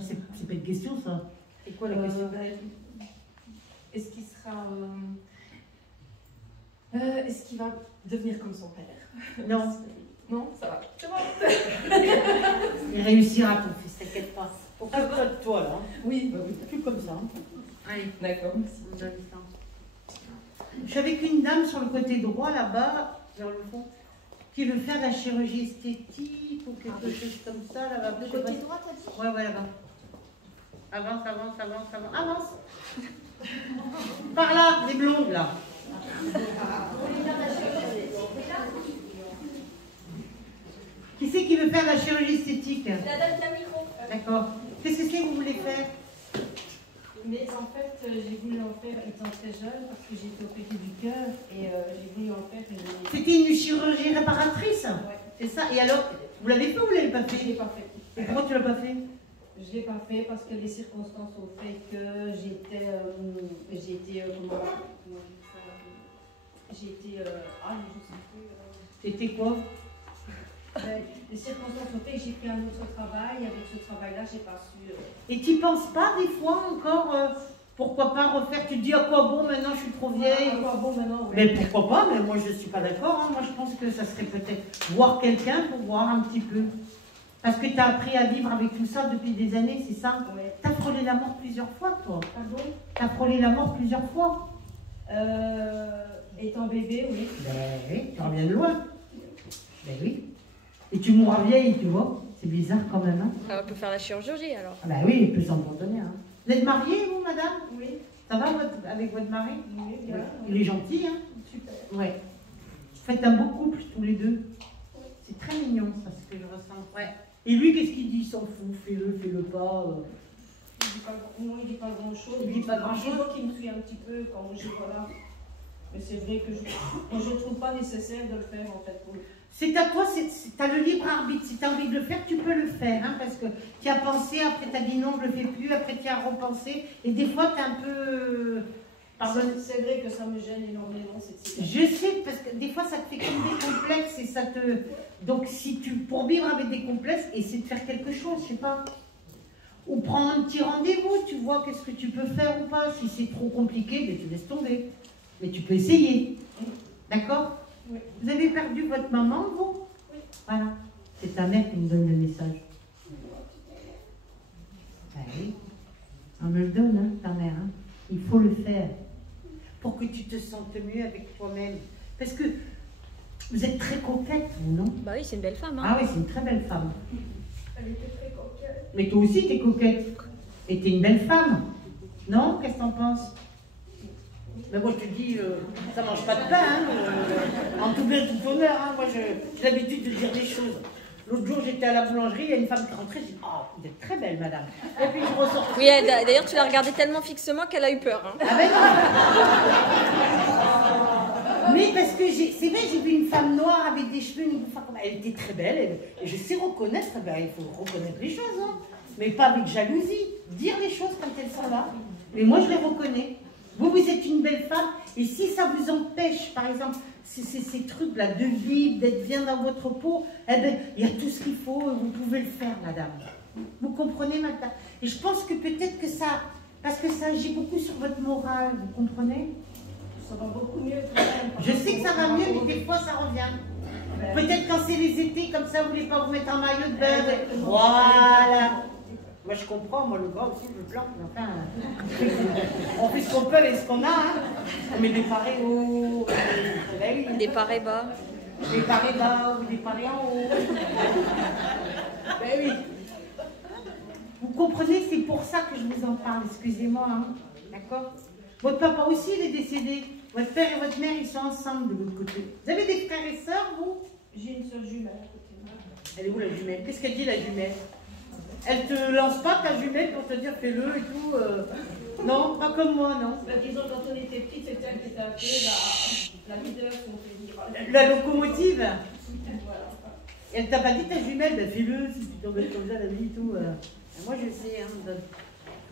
C'est pas une question, ça. C'est quoi la question? Est-ce qu'il sera... est-ce qu'il va devenir comme son père? Non. Non, ça va. C'est bon. Il réussira, ton fils, t'inquiète pas. Occupe-toi de toi, là. Oui. Plus comme ça. Allez. D'accord. Je suis avec une dame sur le côté droit, là-bas, vers le fond, qui veut faire de la chirurgie esthétique ou quelque chose comme ça. Là-bas. Le côté droit, t'as dit? Ouais, là-bas. Avance, avance, avance, avance. Avance. Par là, les blondes, là. Qui c'est qui veut faire de la chirurgie esthétique? La dame qui a le micro. D'accord. Qu'est-ce que c'est que vous voulez faire? Mais en fait, j'ai voulu en faire étant très jeune parce que j'ai été opérée du cœur et j'ai voulu en faire une... C'était une chirurgie réparatrice? Ouais. C'est ça? Et alors, vous l'avez fait ou vous l'avez pas Je fait? l'ai pas fait. Et pourquoi tu l'as pas fait? Je l'ai pas fait parce que les circonstances ont fait que j'étais... comment on dit ça? J'étais... ah, je sais plus... C'était quoi? Les circonstances ont fait que j'ai pris un autre travail. Avec ce travail-là, j'ai pas su... Et tu penses pas des fois encore, pourquoi pas refaire? Tu te dis à quoi bon maintenant, je suis trop vieille? À quoi bon maintenant, oui. Mais pourquoi pas? Mais moi je suis pas d'accord. Hein. Moi je pense que ça serait peut-être voir quelqu'un pour voir un petit peu. Parce que tu as appris à vivre avec tout ça depuis des années, c'est ça? Oui. Tu as frôlé la mort plusieurs fois, toi? Pardon? Tu as frôlé la mort plusieurs fois? Étant bébé, oui. Ben oui, tu reviens de loin. Ben oui. Et tu mourras vieille, tu vois. C'est bizarre quand même. Hein. On peut faire la chirurgie alors. Ah ben oui, il peut s'en contenir. Hein. Vous êtes mariée, vous, madame? Oui. Ça va avec votre mari? Oui, bien. Il est gentil, hein? Super. Ouais. Vous faites un beau couple, tous les deux. C'est très mignon, ça, ce que je ressens. Ouais. Et lui, qu'est-ce qu'il dit? Il s'en fout, fais-le pas. Non, il dit pas grand-chose. Il dit pas grand-chose. Je vois qu'il me suit un petit peu quand je voilà. Mais c'est vrai que je ne trouve pas nécessaire de le faire en fait. C'est à toi, tu as le libre arbitre. Si tu as envie de le faire, tu peux le faire. Hein, parce que tu as pensé, après tu as dit non, je le fais plus, après tu as repensé. Et des fois, tu es un peu... C'est vrai que ça me gêne énormément cette situation. Je sais, parce que des fois, ça te fait comme des complexes et ça te... Donc, si tu, pour vivre avec des complexes, essaie de faire quelque chose, je sais pas. Ou prends un petit rendez-vous, tu vois qu'est-ce que tu peux faire ou pas. Si c'est trop compliqué, ben, tu laisses tomber. Mais tu peux essayer. D'accord? Oui. Vous avez perdu votre maman, vous? Oui. Voilà. C'est ta mère qui me donne le message. Ben oui. On me le donne, hein, ta mère. Hein. Il faut le faire. Pour que tu te sentes mieux avec toi-même. Parce que vous êtes très coquette, vous, non? Bah oui, c'est une belle femme. Hein. Ah oui, c'est une très belle femme. Elle était très coquette. Mais toi aussi, t'es coquette. Et t'es une belle femme. Non? Qu'est-ce que t'en penses? Mais moi, je te dis, ça mange pas de pain. Hein, en tout bien, tout honneur. Hein. Moi, j'ai l'habitude de dire des choses. L'autre jour, j'étais à la boulangerie, il y a une femme qui rentrait, j'ai dit, oh, vous êtes très belle, madame. Et puis, je ressors. Oui, d'ailleurs, tu l'as regardée tellement fixement qu'elle a eu peur. Hein. Ah ben non. Mais parce que c'est vrai, j'ai vu une femme noire avec des cheveux, elle était très belle, et je sais reconnaître, ben, il faut reconnaître les choses, hein. Mais pas avec jalousie, dire les choses quand elles sont là. Mais moi, je les reconnais. Vous, vous êtes une belle femme, et si ça vous empêche, par exemple, ces trucs-là de vivre, d'être bien dans votre peau, eh ben, il y a tout ce qu'il faut, vous pouvez le faire, madame. Vous comprenez, madame? Et je pense que peut-être que ça, parce que ça agit beaucoup sur votre morale, vous comprenez? Ça va beaucoup mieux quand même. Je sais que ça va mieux, mais des fois, ça revient. Peut-être quand c'est les étés, comme ça, vous voulez pas vous mettre un maillot de bain. Voilà. Moi, je comprends, moi, le gars aussi, je le plante, mais enfin... on fait ce qu'on peut avec ce qu'on a, hein. On met des parés hauts, Des parés bas. Des parés bas ou des parés en haut. Ben oui. Vous comprenez, c'est pour ça que je vous en parle, excusez-moi, hein. D'accord? Votre papa aussi, il est décédé. Votre père et votre mère, ils sont ensemble de l'autre côté. Vous avez des frères et sœurs, vous? J'ai une soeur jumelle à côté de moi. Elle est où, la jumelle? Qu'est-ce qu'elle dit, la jumelle? Elle te lance pas ta jumelle pour te dire fais-le et tout. Non, pas comme moi, non. Ben, disons, quand on était petite, c'était elle qui était un peu la leader, si on peut dire. La locomotive. Voilà. Elle t'a pas dit ta jumelle, ben fais-le si tu tombes comme ça la vie et tout. Moi je sais. Hein,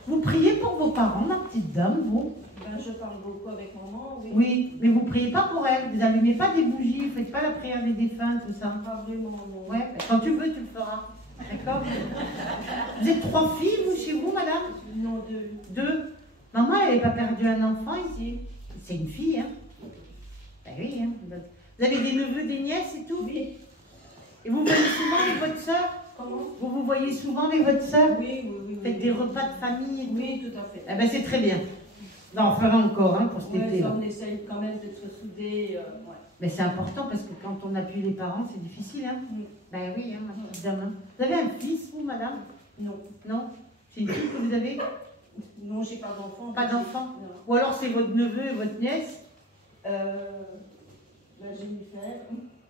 vous priez pour vos parents, ma petite dame, vous? Ben, je parle beaucoup avec maman, oui. Oui, mais vous priez pas pour elle. Vous n'allumez pas des bougies, vous faites pas la prière des défunts, tout ça. Pas vraiment, non. Ouais, ben, quand tu veux, tu le feras. D'accord? Vous êtes 3 filles, vous, deux. Deux. Maman, elle n'avait pas perdu un enfant ici. C'est une fille, hein? Ben oui, hein. Vous avez des neveux, des nièces et tout? Oui. Et vous voyez souvent avec votre soeur? Comment? Vous voyez souvent avec votre soeur? Oui, oui, oui. Vous faites des repas de famille et tout? Oui, tout à fait. Eh ben c'est très bien. Non, on fera encore hein, pour cet Ouais, été. ça, on essaye quand même d'être soudés. Ouais. Mais c'est important parce que quand on appuie les parents, c'est difficile. Hein? Ben oui, hein, ma petite dame. Vous avez un fils, vous, madame? Non. Non? C'est une fille que vous avez? Non, j'ai pas d'enfant. Pas d'enfant? Non. Ou alors c'est votre neveu et votre nièce? La Jennifer,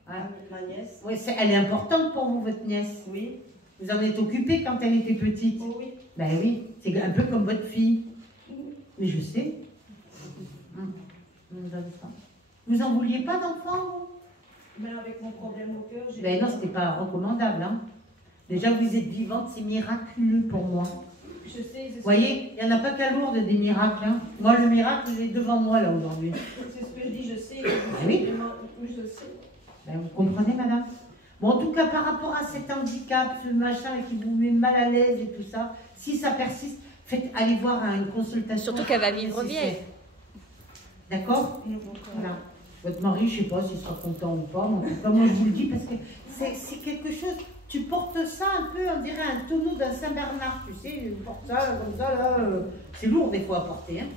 Ah. ma nièce. Oui, elle est importante pour vous, votre nièce. Oui. Vous en êtes occupée quand elle était petite? Oh, oui. Ben oui, c'est un peu comme votre fille. Mais je sais. Vous en vouliez pas d'enfant? Mais avec mon problème au cœur, j'ai... Ben non, c'était pas recommandable. Hein. Déjà, vous êtes vivante, c'est miraculeux pour moi. Je sais. Vous voyez, il n'y en a pas qu'à Lourdes des miracles. Hein. Moi, le miracle, il est devant moi, là, aujourd'hui. C'est ce que je dis, je sais. Oui. Oui, je sais. Ben, vous comprenez, madame? Bon, en tout cas, par rapport à cet handicap, ce machin qui vous met mal à l'aise et tout ça, si ça persiste, allez voir une consultation. Surtout qu'elle va vivre vieille. D'accord? Voilà. Votre mari, je ne sais pas s'il sera content ou pas, mais en tout cas, moi, je vous le dis parce que c'est quelque chose... Tu portes ça un peu, on dirait un tonneau d'un Saint-Bernard, tu sais, tu portes ça comme ça, là, c'est lourd des fois à porter, hein.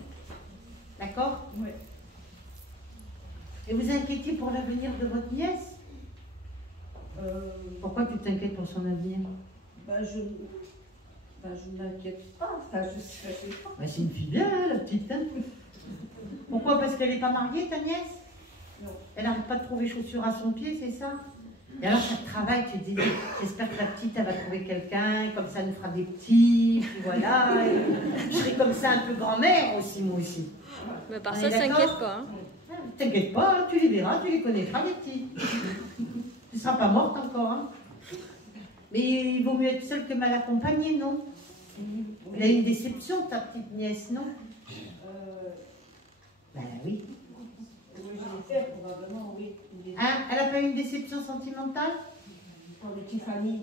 D'accord? Oui. Et vous inquiétez pour l'avenir de votre nièce? Pourquoi tu t'inquiètes pour son avenir? Je ne m'inquiète pas, enfin, je sais pas. Ben, c'est une fille bien, hein, la petite, hein. Pourquoi? Parce qu'elle n'est pas mariée, ta nièce? Non. Elle n'arrive pas de trouver chaussures à son pied, c'est ça? Et alors, ça travaille, tu te dis, j'espère que la petite, elle va trouver quelqu'un, comme ça, elle nous fera des petits, puis voilà. Et je serai comme ça un peu grand-mère aussi, moi aussi. Mais par On ça, est d'accord? s'inquiète pas. Hein. T'inquiète pas, hein, tu les verras, tu les connaîtras, les petits. Tu ne seras pas morte encore. Hein. Mais il vaut mieux être seule que mal accompagnée, non? Elle a une déception, ta petite nièce, non? Ben oui. Oui, je l'ai fait, probablement, oui. Hein? Elle n'a pas eu une déception sentimentale? Pour les Tiffany.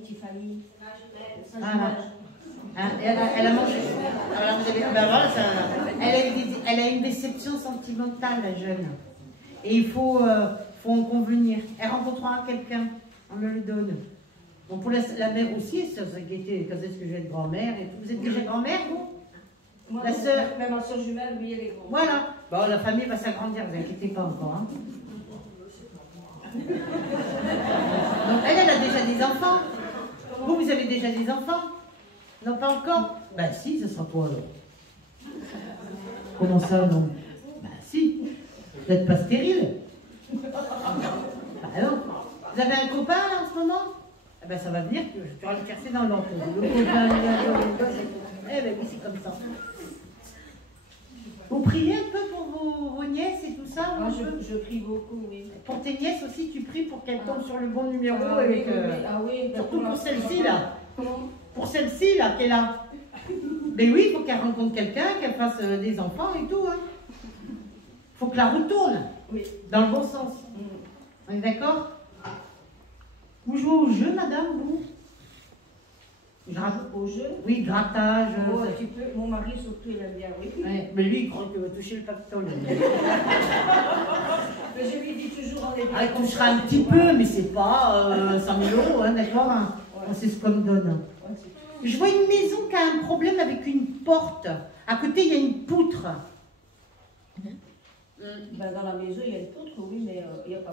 Voilà. Hein? Elle a mangé. Alors, vous avez... ben voilà, ça... elle a une déception sentimentale, la jeune. Et il faut en convenir. Elle rencontrera quelqu'un, on me le donne. Bon, pour la mère aussi, ça s'inquiétait quand est-ce que je vais être grand-mère et tout. Vous êtes déjà grand-mère, vous? Moi, La sœur? Même ma soeur jumelle, oui, elle est grande. Voilà. Bon, la famille va s'agrandir, ne vous inquiétez pas encore. Hein. Donc, elle a déjà des enfants. Vous avez déjà des enfants? Non, pas encore? Ben si, ce sera quoi alors? Comment ça, non? Ben si. Vous n'êtes pas stérile? Ben non. Vous avez un copain là, en ce moment? Eh ben ça va venir, tu vas le chercher dans l'entour. Le copain, eh ben oui, c'est comme ça. Vous priez un peu pour vos nièces et tout ça? Ah, je prie beaucoup, oui. Pour tes nièces aussi, tu pries pour qu'elles tombent sur le bon numéro. Ah, avec, oui, oui. Ah, oui. surtout pour celle-ci là. Comment? Pour celle-ci là, qu'elle a. Mais oui, il faut qu'elle rencontre quelqu'un, qu'elle fasse des enfants et tout. Hein. Faut que la roue tourne. Oui. Dans le bon sens. On est d'accord? Vous jouez au jeu, madame, vous? Au jeu? Oui, grattage. Oh, un petit peu. Mon mari surtout, il aime bien, oui. Ouais, mais lui, il croit qu'il va toucher le pactole. Mais je lui dis toujours, on est bien. Ah, il touchera un petit peu, mais c'est pas 100 000 euros, hein, d'accord? Hein. Ouais. C'est ce qu'on me donne. Ouais, c'est... Je vois une maison qui a un problème avec une porte. À côté, il y a une poutre. Ben, dans la maison, il y a une poutre, oui, mais il n'y a pas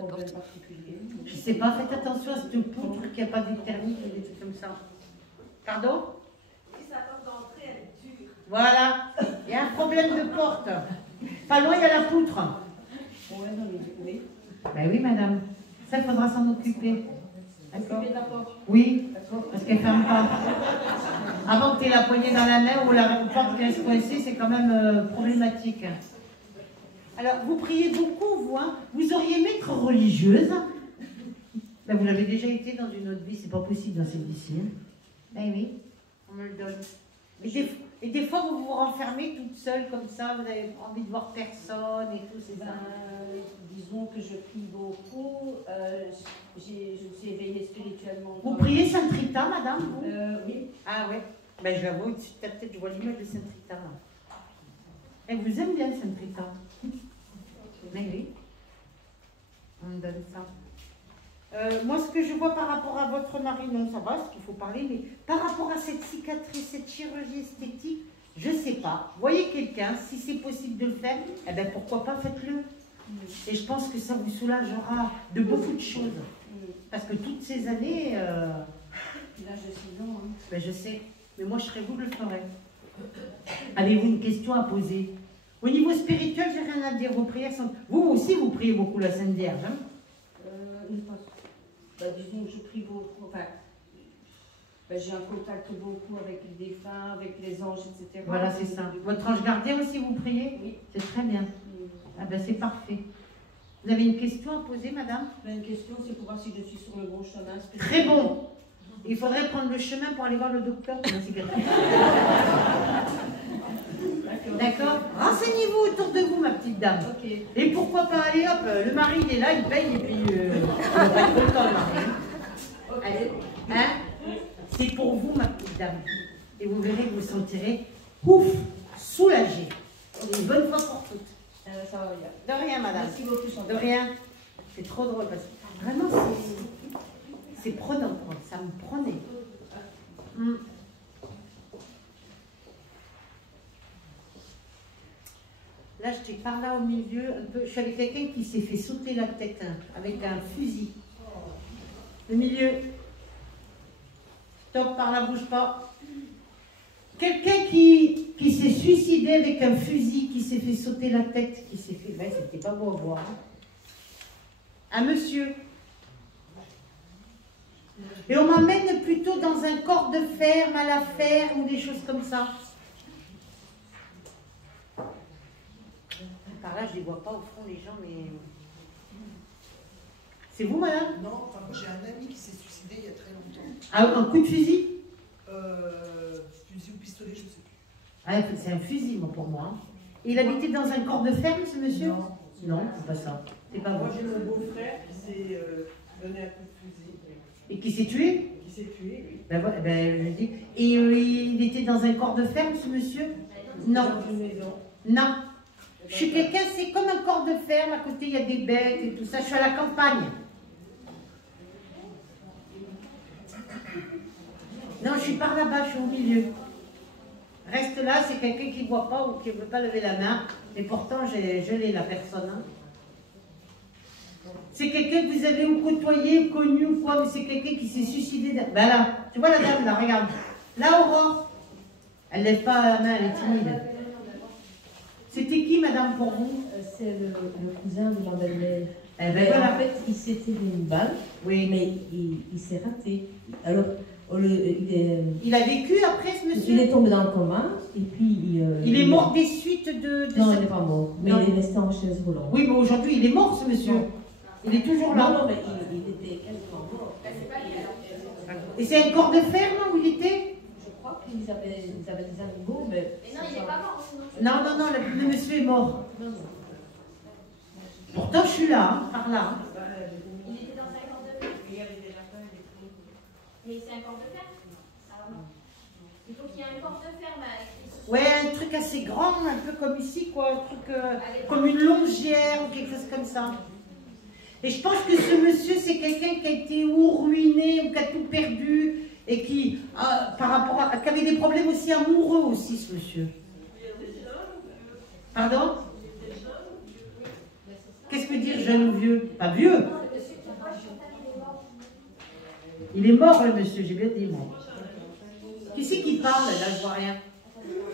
de problème porte. particulier. Je sais pas, faites attention à cette poutre qu'il n'y a pas de thermique et des trucs comme ça. Pardon? Si sa porte d'entrée, elle est dure. Voilà. Il y a un problème de porte. Pas loin, il y a la poutre. Ouais, non, oui. Ben oui, madame. Ça, il faudra s'en occuper. D'accord? Occuper de la porte. Oui, D'accord. parce qu'elle ne ferme pas. Avant que tu aies la poignée dans la main ou la porte qui reste coincée, c'est quand même problématique. Alors, vous priez beaucoup, vous, hein? Vous auriez aimé être religieuse? Ben, vous l'avez déjà été dans une autre vie, c'est pas possible dans cette vie-ci. Hein? Ben oui, on me le donne. Et des fois, vous vous renfermez toute seule comme ça, vous avez envie de voir personne et tout, c'est ça? Disons que je prie beaucoup, je me suis éveillée spirituellement. Vous priez Sainte Rita, madame? Vous Oui. Ah ouais. Ben, je la vois au-dessus de ta tête, je vois l'image de Sainte-Rita. Elle vous aime bien, Sainte-Rita. Mais oui. On me donne ça. Moi, ce que je vois par rapport à votre mari, non, ça va, ce qu'il faut parler, mais par rapport à cette cicatrice, cette chirurgie esthétique, je ne sais pas. Voyez quelqu'un, si c'est possible de le faire, eh ben pourquoi pas, faites-le. Et je pense que ça vous soulagera de beaucoup de choses. Parce que toutes ces années... Là, je suis long. Hein. Ben, je sais, mais moi, je serais vous, je le ferais. Avez-vous une question à poser? Au niveau spirituel, j'ai rien à dire. Vos prières sont... Vous aussi, vous priez beaucoup la Sainte Vierge, hein? Disons que je prie beaucoup. Enfin, j'ai un contact beaucoup avec les défunts, avec les anges, etc. Voilà, c'est ça. Votre ange gardien aussi, vous priez? Oui. C'est très bien. Ah ben, c'est parfait. Vous avez une question à poser, madame? Une question, c'est pour voir si je suis sur le bon chemin. Très bon. Il faudrait prendre le chemin pour aller voir le docteur. D'accord. Renseignez-vous autour de vous, ma petite dame. Okay. Et pourquoi pas aller, hop, le mari il est là, il paye et puis il va pas être content, le mari. Okay. Allez, hein? C'est pour vous, ma petite dame. Et vous verrez que vous vous sentirez ouf, soulagée. Une bonne fois pour toutes. Ça va bien. De rien, madame. Merci beaucoup. De rien. C'est trop drôle parce que vraiment c'est prenant, ça me prenait. Là, j'étais par là au milieu, un peu. Je suis avec quelqu'un qui s'est fait sauter la tête avec un fusil. Le milieu. Stop, par là, bouge pas. Quelqu'un qui s'est suicidé avec un fusil, qui s'est fait sauter la tête, qui s'est fait... Ben, c'était pas beau à voir. Un monsieur. Et on m'amène plutôt dans un corps de ferme, à la ferme, ou des choses comme ça. Par là, je ne les vois pas au fond, les gens, mais... C'est vous, madame? Non, enfin, j'ai un ami qui s'est suicidé il y a très longtemps. Ah, un coup de fusil? Fusil ou pistolet, je ne sais plus. Ah, c'est un fusil, moi, pour moi. Il habitait dans un corps de ferme, ce monsieur? Non. Non, c'est pas ça. C'est pas Moi, vrai. j'ai mon beau-frère qui s'est donné un coup de fusil. Et qui s'est tué? Qui s'est tué, oui. Ben, je dis. Et il était dans un corps de ferme, ce monsieur? Non. Dans une maison. Non. Je suis quelqu'un, c'est comme un corps de ferme, à côté il y a des bêtes et tout ça, je suis à la campagne. Non, je suis par là-bas, je suis au milieu. Reste là, c'est quelqu'un qui ne voit pas ou qui ne veut pas lever la main, et pourtant je l'ai, la personne. Hein. C'est quelqu'un que vous avez ou côtoyé, ou connu ou quoi, mais c'est quelqu'un qui s'est suicidé. Ben là, tu vois la dame là, regarde. Là, Aurore, elle ne lève pas la main, elle est timide. C'était qui, madame, pour vous? C'est le cousin de ma belle-mère. Eh ben, voilà. En fait, il s'est tiré une balle, Oui. mais il s'est raté. Alors, Il a vécu après, ce monsieur? il est tombé dans le coma, et puis... il est mort des suites de Non, cette... il n'est pas mort, mais Non. il est resté en chaise roulante. Oui, mais aujourd'hui, il est mort, ce monsieur. Non. Il est toujours là. Non, mais il était quasiment mort. Et c'est un corps de ferme où il était? Je crois qu'ils avaient des animaux, mais... non, il n'est pas mort. Non, le monsieur est mort. Non. Pourtant, je suis là, hein, par là. Il était dans un corps de fer. Mais c'est un corps de fer? Alors non. Il faut qu'il y ait un corps de fer. Ouais, un truc assez grand, un peu comme ici, quoi. Un truc comme une longière ou quelque chose comme ça. Et je pense que ce monsieur, c'est quelqu'un qui a été ou ruiné ou qui a tout perdu et qui, par rapport à, qui avait des problèmes aussi amoureux aussi, ce monsieur. Pardon? Qu'est-ce que dire jeune ou vieux? Pas vieux. Il est mort, le monsieur, j'ai bien dit mort. Qui c'est qui parle? Là, je vois rien.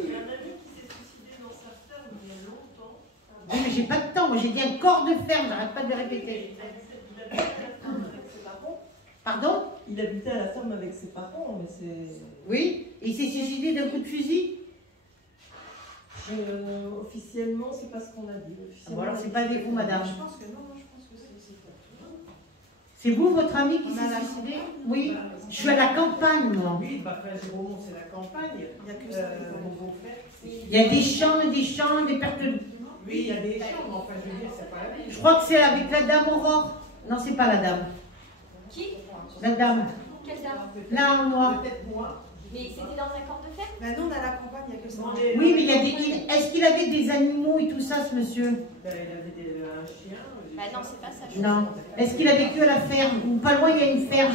Il y a un ami qui s'est suicidé dans sa ferme il y a longtemps. Oui, mais j'ai pas de temps. Moi, j'ai dit un corps de ferme. J'arrête pas de le répéter. Il habitait à la ferme avec ses parents. Pardon? Il habitait à la ferme avec ses parents, mais c'est... Oui. Et il s'est suicidé d'un coup de fusil? Officiellement, c'est pas ce qu'on a dit. Bon, alors, c'est pas avec vous, madame. Je pense que non, je pense que c'est pas. C'est vous, votre ami, qui s'est suicidé? Oui. Je suis à la campagne, moi. Oui, bah, Jérôme, c'est la campagne. Il y a que ça. Mon beau-frère. Il y a des champs, des pertes de... Oui, il y a des champs, mais enfin, je veux dire, c'est pas la même. Je crois que c'est avec la dame Aurore. Non, c'est pas la dame. Qui? La dame. Quelle dame? Là, en noir. Peut-être moi. Mais c'était dans un corps de fer? Ben non, dans la campagne, il n'y a que ça. Oui, mais il y a des... Est-ce qu'il avait des animaux et tout ça, ce monsieur? Ben, il avait un chien. Bah non, c'est pas ça. Non. Est-ce qu'il a vécu à la ferme? Ou pas loin, il y a une ferme?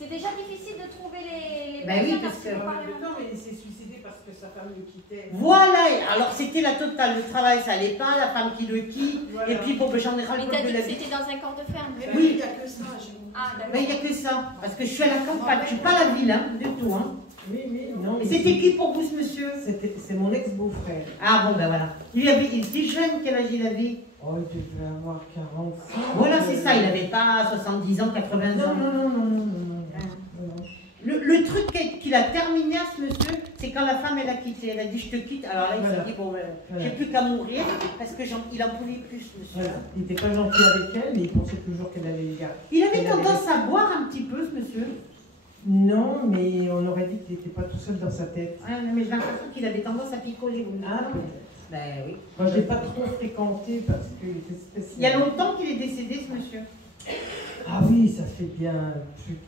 C'est déjà difficile de trouver les Ben oui, personnes parce que- qui vont parler. Non, mais il s'est suicidé parce que sa femme le quittait. Voilà, alors c'était la totale, le travail ça allait pas, la femme qui le quitte, Voilà. et puis bon, ben, j'en ai ras le Mais col t'as de dit la que vie. c'était dans un corps de ferme. Mais Oui. il n'y a que ça chez nous. Ah, d'accord. Mais il n'y a que ça, parce que je suis à la campagne, je suis pas à la ville, hein, du tout. Hein. Oui, non. Et c'était qui pour vous ce monsieur? C'est mon ex-beau-frère. Ah bon, ben voilà. Il était jeune, quel âge il avait? Oh, il devait avoir 45. Voilà, c'est ça, il n'avait pas 70 ans, 80 ans. Non. Le truc qu'il a terminé à ce monsieur, c'est quand la femme elle a quitté, elle a dit je te quitte, alors là il Voilà. s'est dit bon, Voilà. j'ai plus qu'à mourir, parce que il en pouvait plus ce monsieur. Voilà. Il n'était pas gentil avec elle, mais il pensait toujours qu'elle allait le garder. Il avait Elle tendance à boire un petit peu ce monsieur. Non, mais on aurait dit qu'il n'était pas tout seul dans sa tête. Ouais, mais j'ai l'impression qu'il avait tendance à picoler. Vous me dites Ah, non? Ben oui. moi, je l'ai pas trop fréquenté parce qu'il était spécial. Il y a longtemps qu'il est décédé ce monsieur. Ah oui, ça fait bien plus de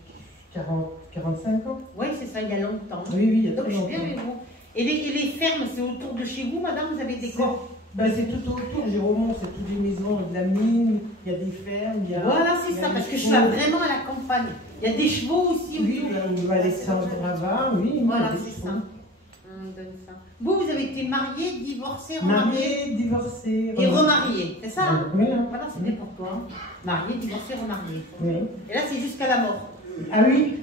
45 ans. Oui, c'est ça, il y a longtemps. Oui, il y a Donc très je suis bien longtemps. avec vous. Et les fermes, c'est autour de chez vous, madame? Vous avez des corps? Ben, c'est tout autour, Jérôme, c'est toutes les maisons, de la mine, il y a des fermes, il y a... Voilà, c'est il y a ça, des parce que je suis chevaux. vraiment à la campagne. Il y a des chevaux aussi Oui, autour. Alexandre Brava, oui. Voilà, il y a des c'est chevaux. ça. On donne ça. Vous, vous avez été marié, divorcé, remarié Marié, divorcé. et remarié, c'est ça? Hein? Oui, Voilà, c'est bien pour toi. Hein. Marié, divorcé, remarié. oui. Et là, c'est jusqu'à la mort. Ah oui,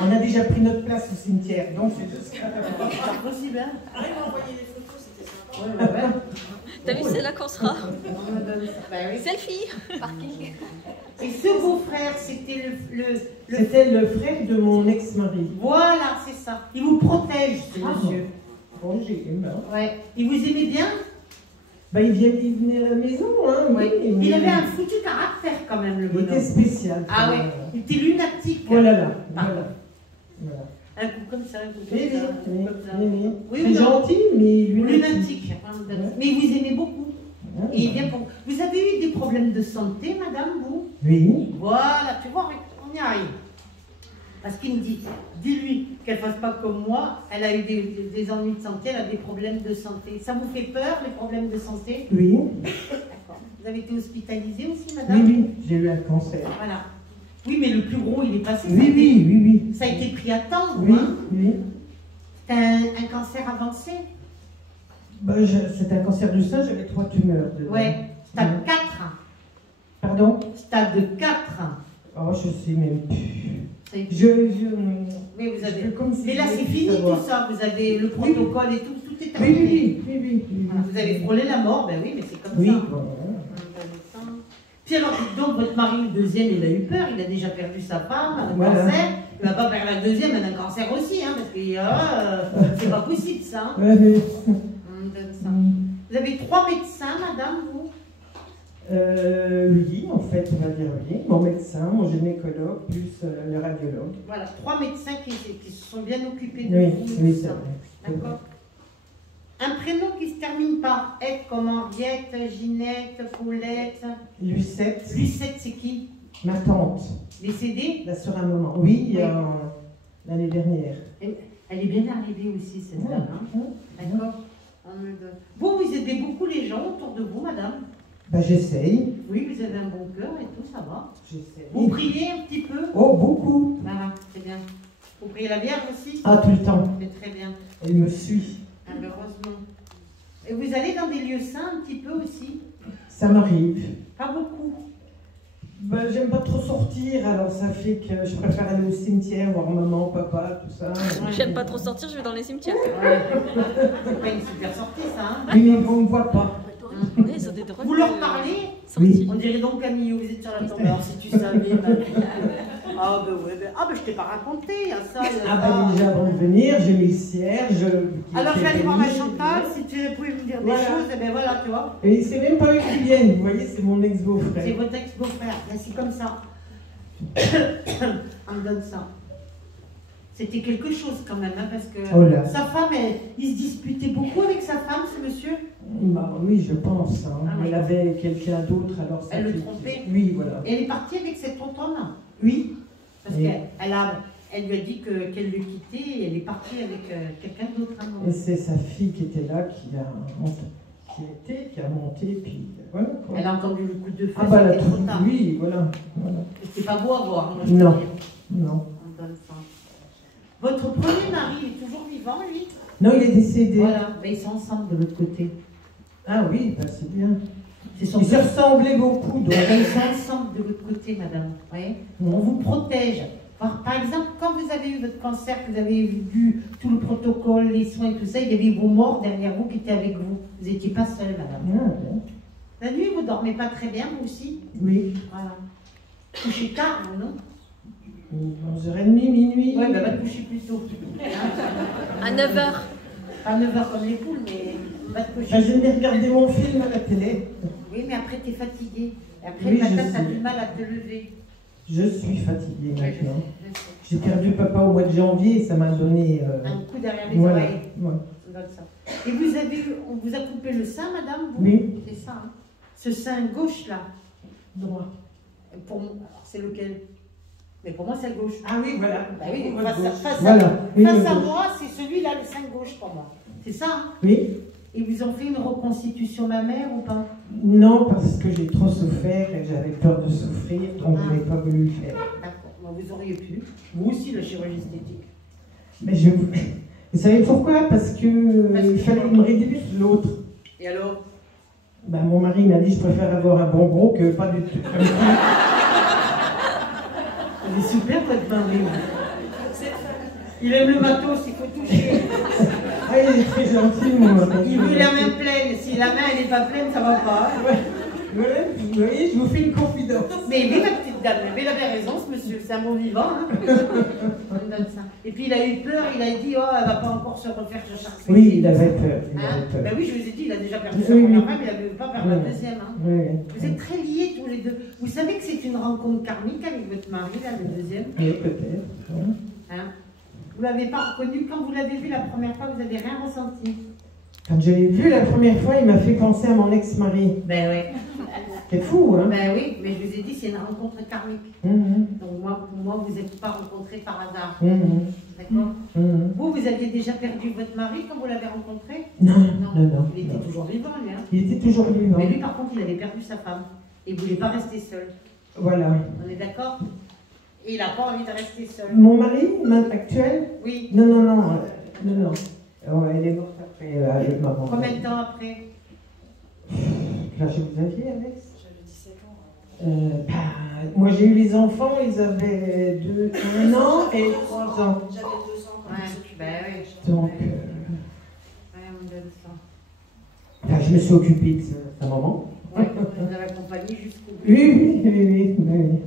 on a déjà pris notre place au cimetière, donc c'est jusqu'à... C'est possible, hein? Arrive à envoyer les photos, c'était sympa. Ouais, ouais, ouais. T'as vu, c'est là qu'on sera. On me donne ça. Ben oui. Selfie. Parking. Et ce beau-frère, c'était le... C'était le frère de mon ex-mari. Voilà, c'est ça. Il vous protège, ce Ah, monsieur. Bon, j'ai aimé. Ouais. Il vous aimait bien? Ben, il venait à la maison, hein. Oui. oui, Il avait un foutu caractère quand même, le Il était bonhomme. spécial. Ah ouais. Il était lunatique. Voilà, là. Pardon. Voilà. Un coup comme ça, un coup comme Oui, ça, un coup comme ça. Oui, C'est oui, non. gentil, mais Lunatique. Ouais. Mais il vous aimait beaucoup. Ah. Et bien pour... Vous avez eu des problèmes de santé, madame, vous? Oui. Voilà, tu vois, on y arrive. Parce qu'il me dit, dis-lui qu'elle ne fasse pas comme moi, elle a eu des ennuis de santé, elle a des problèmes de santé. Ça vous fait peur, les problèmes de santé? Oui. D'accord. Vous avez été hospitalisée aussi, Oui, madame? oui, j'ai eu un cancer. Voilà. Oui, mais le plus gros, il est passé. Oui. Ça a été pris à temps, Oui, hein? oui. C'est un cancer avancé? Ben, c'est un cancer du sein, j'avais 3 tumeurs. dedans. Ouais. Stade Ouais. 4. Pardon? Stade 4. Oh, je sais même plus. Oui, vous avez... Comme si Mais là, je c'est voulais fini savoir. tout ça. Vous avez le protocole et tout est terminé. Oui. Voilà, vous avez frôlé la mort, ben oui, mais c'est comme Oui, ça. bon, Puis alors, dites donc, votre mari, le deuxième, il a eu peur, il a déjà perdu sa femme, un Voilà. cancer. Il va pas perdre la deuxième, elle a un cancer aussi, hein, parce que c'est pas possible ça. Hein. ouais. On donne ça. Vous avez 3 médecins, madame, vous? Oui, en fait, on va dire oui. Mon médecin, mon gynécologue, plus le radiologue. Voilà, 3 médecins qui se sont bien occupés de Oui, vous. et oui, tout c'est ça. vrai. D'accord. Un prénom qui se termine par être comme Henriette, Ginette, Paulette. Lucette, Lucette, c'est qui? ma tante, Décédée? la sœur à maman. Oui, Oui. l'année dernière. Elle est bien arrivée aussi, cette dame. Hein? D'accord. On me donne. Vous aidez beaucoup les gens autour de vous, madame? Ben, j'essaye. Oui, vous avez un bon cœur et tout, ça va. J'essaye. Vous priez un petit peu? Oh, beaucoup. Voilà, c'est bien. Vous priez la Vierge aussi? Ah, tout le temps. C'est très bien. Elle me suit. Ah, ben, heureusement. Et vous allez dans des lieux saints un petit peu aussi? Ça m'arrive. Pas beaucoup. Ben, j'aime pas trop sortir, alors ça fait que je préfère aller au cimetière, voir maman, papa, tout ça. J'aime pas trop sortir, je vais dans les cimetières. Ouais. C'est pas une super sortie, ça, hein? Oui, mais on me voit pas. Ouais, ils ont des drôles Vous de leur parlez? sorties. On dirait donc Camille, vous êtes sur la tombe. Alors si tu savais, ma vie. Ah ben ouais, je t'ai pas raconté, il y a ça, il y a Ah ça. ben déjà avant de venir, j'ai mis le cierge. Alors je vais aller voir ma Chantal, si tu pouvais me dire des Voilà. choses, et ben voilà, tu vois. Et c'est même pas eux qui viennent, vous voyez, c'est mon C'est ex-beau-frère. votre ex-beau-frère, ben, c'est comme ça. On me donne ça. C'était quelque chose quand même, hein, parce que Oh là. sa femme, il se disputait beaucoup avec sa femme, ce monsieur. Bah oui, je pense. Hein. Ah oui. Elle avait quelqu'un d'autre, alors ça Elle le fait- trompait. Oui, voilà. Et elle est partie avec cet autre homme. Oui. Parce Oui. qu'elle a, Elle lui a dit qu'elle le quittait et elle est partie avec quelqu'un d'autre. Hein, Et c'est sa fille qui était là qui a monté, puis voilà. Quoi. Elle a entendu le coup de feu, Ah bah la c'était trop tard. oui, voilà. C'était pas beau à voir. Moi, je Non. veux dire. Non. On donne ça. Votre premier mari est toujours vivant, lui? Non, il est décédé. Voilà, ben, ils sont ensemble de l'autre côté. Ah oui, bah c'est bien. C'est son Ils se ressemblaient beaucoup, donc. Ben, ils sont ensemble de l'autre côté, madame. Vous voyez, on vous protège. Par exemple, quand vous avez eu votre cancer, que vous avez vu tout le protocole, les soins et tout ça, il y avait vos morts derrière vous qui étaient avec vous. Vous n'étiez pas seule, madame. Ah, bien. La nuit, vous ne dormez pas très bien, vous aussi? Oui. Voilà. Couchez tard, vous, non? 11h30, minuit. Oui, ben va te coucher plus tôt. À 9h. Pas 9h comme les poules, mais va te coucher. Ah, je venais regarder mon film à la télé. Oui, mais après, tu es fatigué. Et après, Oui, le matin, je tu as sais. du mal à te lever. Je suis fatiguée maintenant. Je sais. J'ai perdu papa au mois de janvier et ça m'a donné. Un coup derrière les Voilà. oreilles. Ouais. On donne ça. Et vous avez, on vous a coupé le sein, madame, vous? Oui. C'est ça, hein? Ce sein gauche, là. Droit. Pour moi, alors, c'est lequel? Mais pour moi, c'est le gauche. Ah oui, voilà. Bah oui, Droit, gauche. face Voilà. Oui, à le gauche. moi, c'est celui-là, le sein gauche pour moi. C'est ça, hein? Oui. Et vous ont fait une reconstitution mammaire ou pas? Non, parce que j'ai trop souffert et j'avais peur de souffrir, donc je n'ai pas voulu le faire. D'accord, bah, vous auriez pu. Vous aussi, la chirurgie esthétique. Mais je. Vous savez pourquoi? Parce que Parce que il fallait une réduire l'autre. Et alors? Ben, mon mari m'a dit je préfère avoir un bon gros que pas du tout. Il est super, votre mari. Il aime le matos, il faut toucher. Ah, il est très gentil, mon mari. Il veut la main pleine. Si la main, elle n'est pas pleine, ça va pas. Ouais. Voilà, vous voyez, je vous fais une confidence. Mais oui, ma petite dame, mais il avait raison, ce monsieur, c'est un bon vivant. Hein. On donne ça. Et puis il a eu peur, il a dit, oh, elle va pas encore se refaire chercher. Oui, il avait peur. Il Hein? avait peur. Ben oui, je vous ai dit, il a déjà perdu sa Oui, première oui. femme, il ne veut pas perdre la deuxième. Hein. Oui, oui. Vous êtes très liés tous les deux. Vous savez que c'est une rencontre karmique avec votre mari, là, le deuxième. Oui, peut-être. Hein. Hein? Vous l'avez pas reconnu, quand vous l'avez vu la première fois, vous n'avez rien ressenti. Quand je l'ai vu la première fois, il m'a fait penser à mon ex-mari. Ben oui. C'est fou, hein? Ben oui, mais je vous ai dit, c'est une rencontre karmique. Mhm. Donc moi vous n'êtes pas rencontrés par hasard. Mhm. D'accord? Mhm. Vous aviez déjà perdu votre mari quand vous l'avez rencontré? Non, non. Il était non. toujours vivant, lui. Hein? Il était toujours vivant. Mais lui, par contre, il avait perdu sa femme. Il ne voulait pas rester seul. Voilà. On est d'accord? Et il n'a pas envie de rester seul. Mon mari, actuel? Oui. Non, non, non. Non, non. Oh, elle est morte après, avec maman. Combien de temps après? Là, je vous aviez, Alex? J'avais 17 ans. Bah, moi, j'ai eu les enfants, ils avaient 1 an et 3 ans. J'avais 2 ans quand Ouais, on s'occupait. ben oui. Donc, Ouais, on donne ça. bah, je me suis occupée de sa maman. Ouais, vous avez accompagné jusqu'au bout. Oui, oui, oui, oui, oui.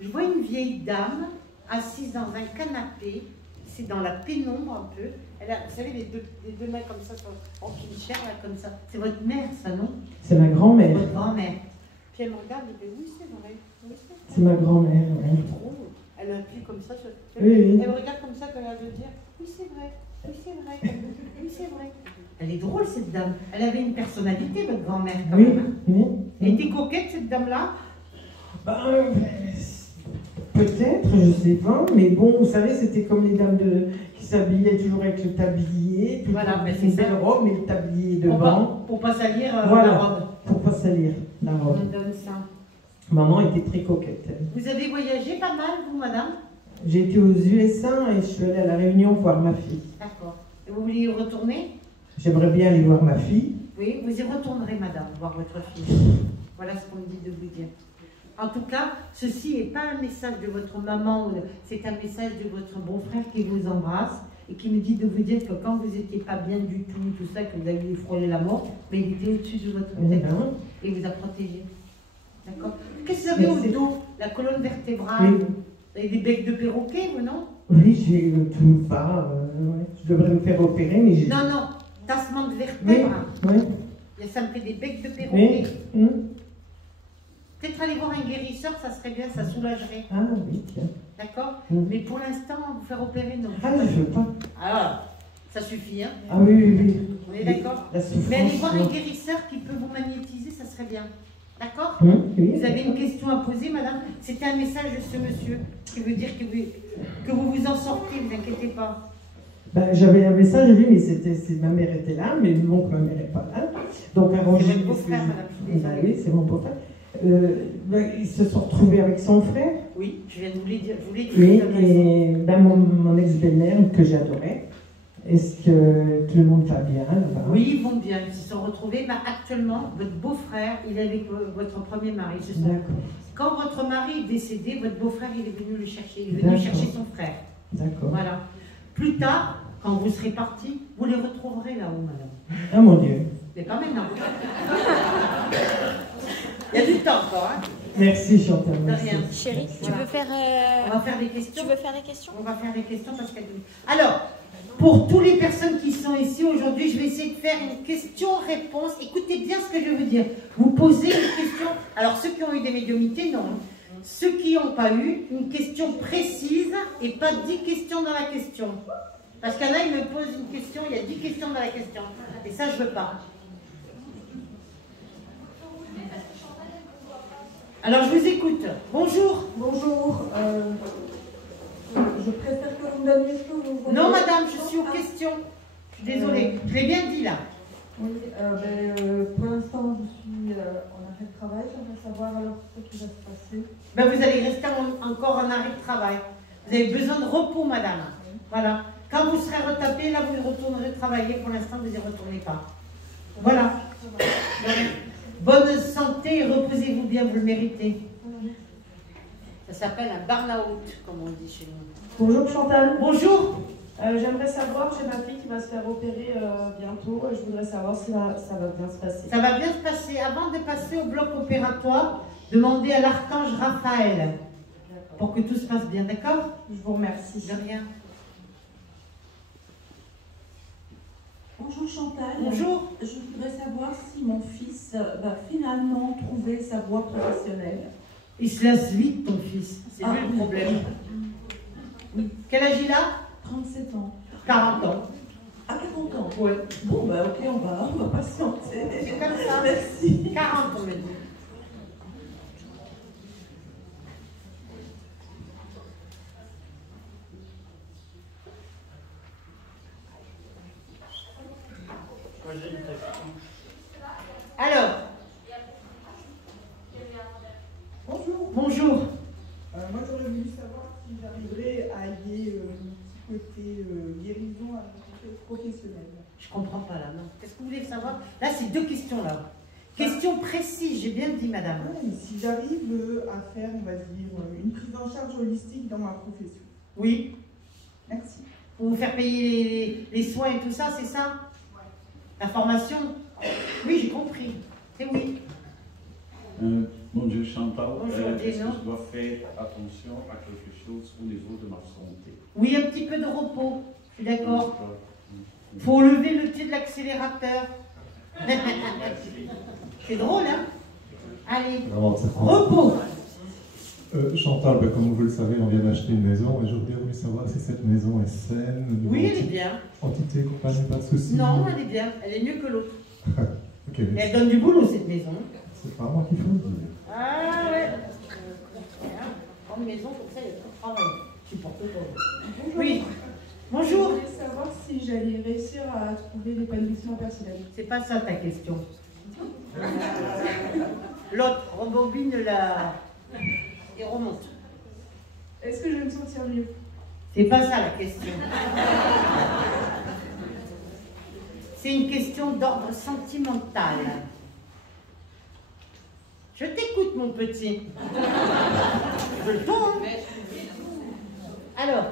Je vois une vieille dame assise dans un canapé. C'est dans la pénombre un peu. Elle a, vous savez, les deux mains comme ça, en clichère, là, comme ça. C'est votre mère, ça, non? C'est ma grand-mère. Votre grand-mère. Puis elle me regarde, elle dit, oui, c'est vrai. Oui, c'est vrai. C'est ma grand-mère, Elle oui. est trop. Elle appuie comme ça. Oui, oui. Elle me regarde comme ça, quand elle veut dire, oui, c'est vrai. Oui, c'est vrai. Oui, c'est vrai. Elle est drôle, cette dame. Elle avait une personnalité, votre grand-mère, quand Oui, même. Hein. oui. Elle était coquette, cette dame-là. Ben, peut-être, je sais pas, mais bon, vous savez, c'était comme les dames qui s'habillaient toujours avec le tablier, puis Voilà, ben, une c'est belle ça. robe, mais le tablier devant, Pour pas salir Voilà. la robe. pour pas salir la On robe. donne ça. Maman était très coquette. Elle. Vous avez voyagé pas mal, vous, madame? J'ai été aux USA et je suis allée à La Réunion voir ma fille. D'accord. Et vous voulez y retourner? J'aimerais bien aller voir ma fille. Oui, vous y retournerez, madame, voir votre fille. Voilà ce qu'on me dit de vous dire. En tout cas, ceci n'est pas un message de votre maman, c'est un message de votre beau-frère qui vous embrasse et qui me dit de vous dire que quand vous n'étiez pas bien du tout ça, que vous avez frôlé la mort, mais il était au-dessus de votre Eh tête ben, et vous a protégé. D'accord? Qu'est-ce que vous avez Merci. au dos? La colonne vertébrale? Oui. Vous avez des becs de perroquet, vous, non? oui, j'ai tout pas. Ouais. Je devrais me faire opérer, mais j'ai. Non, non, tassement de Oui, vertèbres. oui, Ça me fait des becs de oui. perroquet. Hum. Peut-être aller voir un guérisseur, ça serait bien, ça soulagerait. Ah oui, tiens. D'accord? Mm. Mais pour l'instant, vous faire opérer, non. Ah, je veux pas. Alors, ça suffit, hein? Ah oui, oui, oui. On est d'accord? La souffrance. Mais aller voir un non. guérisseur qui peut vous magnétiser, ça serait bien. D'accord? Oui. Vous avez une question à poser, madame? C'était un message de ce monsieur qui veut dire que vous vous en sortez, ne vous inquiétez pas. Ben, j'avais un message, oui, mais ma mère était là, mais bon, ma mère n'est pas là. Donc, C'est votre beau-frère, madame, je suis désolée. Oui, c'est mon beau-frère. Ils se sont retrouvés avec son frère. Oui, je viens de vous les dire. Je vous l'ai dit. Oui, madame. et ben, mon ex-belle-mère, que j'adorais. Est-ce que tout le monde va bien là-bas? Oui, ils vont bien. Ils se sont retrouvés. Mais actuellement, votre beau-frère, il est avec votre premier mari. Ce sont- D'accord. Quand votre mari est décédé, votre beau-frère, il est venu le chercher. Il est venu D'accord. chercher son frère. D'accord. Voilà. Plus tard, quand vous serez parti, vous les retrouverez là-haut, madame. Ah mon Dieu. Mais pas maintenant. Il y a du temps encore, hein. Merci Chantal. De merci. rien. Chérie, tu Voilà. veux faire. On va faire des questions. Tu veux faire des questions? On va faire des questions parce qu'elle... Alors, pour toutes les personnes qui sont ici aujourd'hui, je vais essayer de faire une question-réponse. Écoutez bien ce que je veux dire. Vous posez une question. Alors, ceux qui ont eu des médiumnités, non. Ceux qui n'ont pas eu, une question précise et pas 10 questions dans la question. Parce qu'il y en a, ils me posent une question, il y a 10 questions dans la question. Et ça, je ne veux pas. Alors, je vous écoute. Bonjour. Bonjour. Je préfère que vous me donniez ce que vous voulez. Non, madame, je suis aux questions. Je suis désolée. Je l'ai bien dit, là. Oui, pour l'instant, je suis en arrêt de travail. J'aimerais savoir alors ce qui va se passer. Ben, vous allez rester encore en arrêt de travail. Vous avez besoin de repos, madame. Voilà. Quand vous serez retapé, là, vous retournerez travailler. Pour l'instant, vous n'y retournez pas. Voilà. Bonne santé et reposez-vous bien, vous le méritez. Ça s'appelle un burn-out, comme on dit chez nous. Bonjour Chantal. Bonjour. J'aimerais savoir, j'ai ma fille qui va se faire opérer bientôt et je voudrais savoir si ça va bien se passer. Ça va bien se passer. Avant de passer au bloc opératoire, demandez à l'archange Raphaël pour que tout se passe bien, d'accord? Je vous remercie. De rien. Bonjour Chantal. Bonjour. Je voudrais savoir si mon fils va finalement trouver sa voie professionnelle. Il se lasse vite, ton fils. C'est lui le problème. Oui. Quel âge il a? 37 ans. 40 ans. À 40 ans. Oui. Bon, bah ok, on va patienter. C'est comme ça. Merci. 40, on me dit. Alors. Bonjour. Bonjour. Moi j'aurais voulu savoir si j'arriverais à allier un petit côté guérison à mon côté professionnel. Je comprends pas là, non. Qu'est-ce que vous voulez savoir? Là, c'est deux questions là. Question précise, j'ai bien dit, madame. Ouais, si j'arrive à faire, on va dire, une prise en charge holistique dans ma profession. Oui. Merci. Pour vous faire payer les soins et tout ça, c'est ça? La formation? Oui, j'ai compris. C'est oui. Bonjour Chantal. Bonjour, Est-ce Dino. que je dois faire attention à quelque chose au niveau de ma santé? Oui, un petit peu de repos. Je suis d'accord. Faut lever le pied de l'accélérateur. C'est drôle, hein? Allez, repos. Chantal, comme vous le savez, on vient d'acheter une maison et j'aurais voulu savoir si cette maison est saine. Oui, elle est bien. Entité, compagnie, pas de soucis. Non, elle est bien. Elle est mieux que l'autre. Ok, Et mais elle donne du boulot, cette maison. c'est pas moi qu'il faut le dire. Ah ouais. Grande maison, comme ça, il y a trop de travail. Je supporte pas. Oui. Bonjour. Je voulais savoir si j'allais réussir à trouver l'épanouissement personnel. C'est pas ça ta question. L'autre rebobine la... et remonte. Est-ce que je vais me sentir mieux? C'est pas ça la question. C'est une question d'ordre sentimental. Je t'écoute, mon petit. Je le tourne. Alors,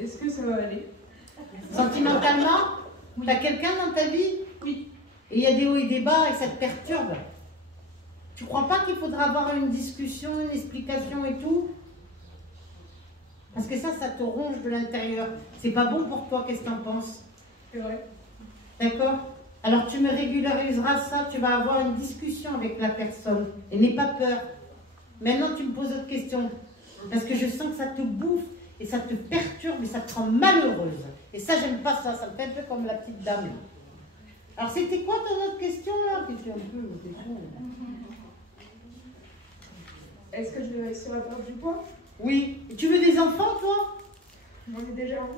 Est-ce que ça va aller? sentimentalement, t'as quelqu'un dans ta vie? Oui. Et il y a des hauts et des bas et ça te perturbe. Tu crois pas qu'il faudra avoir une discussion, une explication et tout? Parce que ça te ronge de l'intérieur. C'est pas bon pour toi, qu'est-ce que t'en penses? C'est vrai. D'accord? Alors tu me régulariseras ça, tu vas avoir une discussion avec la personne. Et n'aie pas peur. Maintenant tu me poses d'autres questions. Parce que je sens que ça te bouffe et ça te perturbe et ça te rend malheureuse. Et ça, j'aime pas ça, ça me fait un peu comme la petite dame. Alors, c'était quoi ton autre question, là? Question un peu... Est-ce que je vais réussir à perdre du poids? Oui. Et tu veux des enfants, toi? J'en ai déjà un.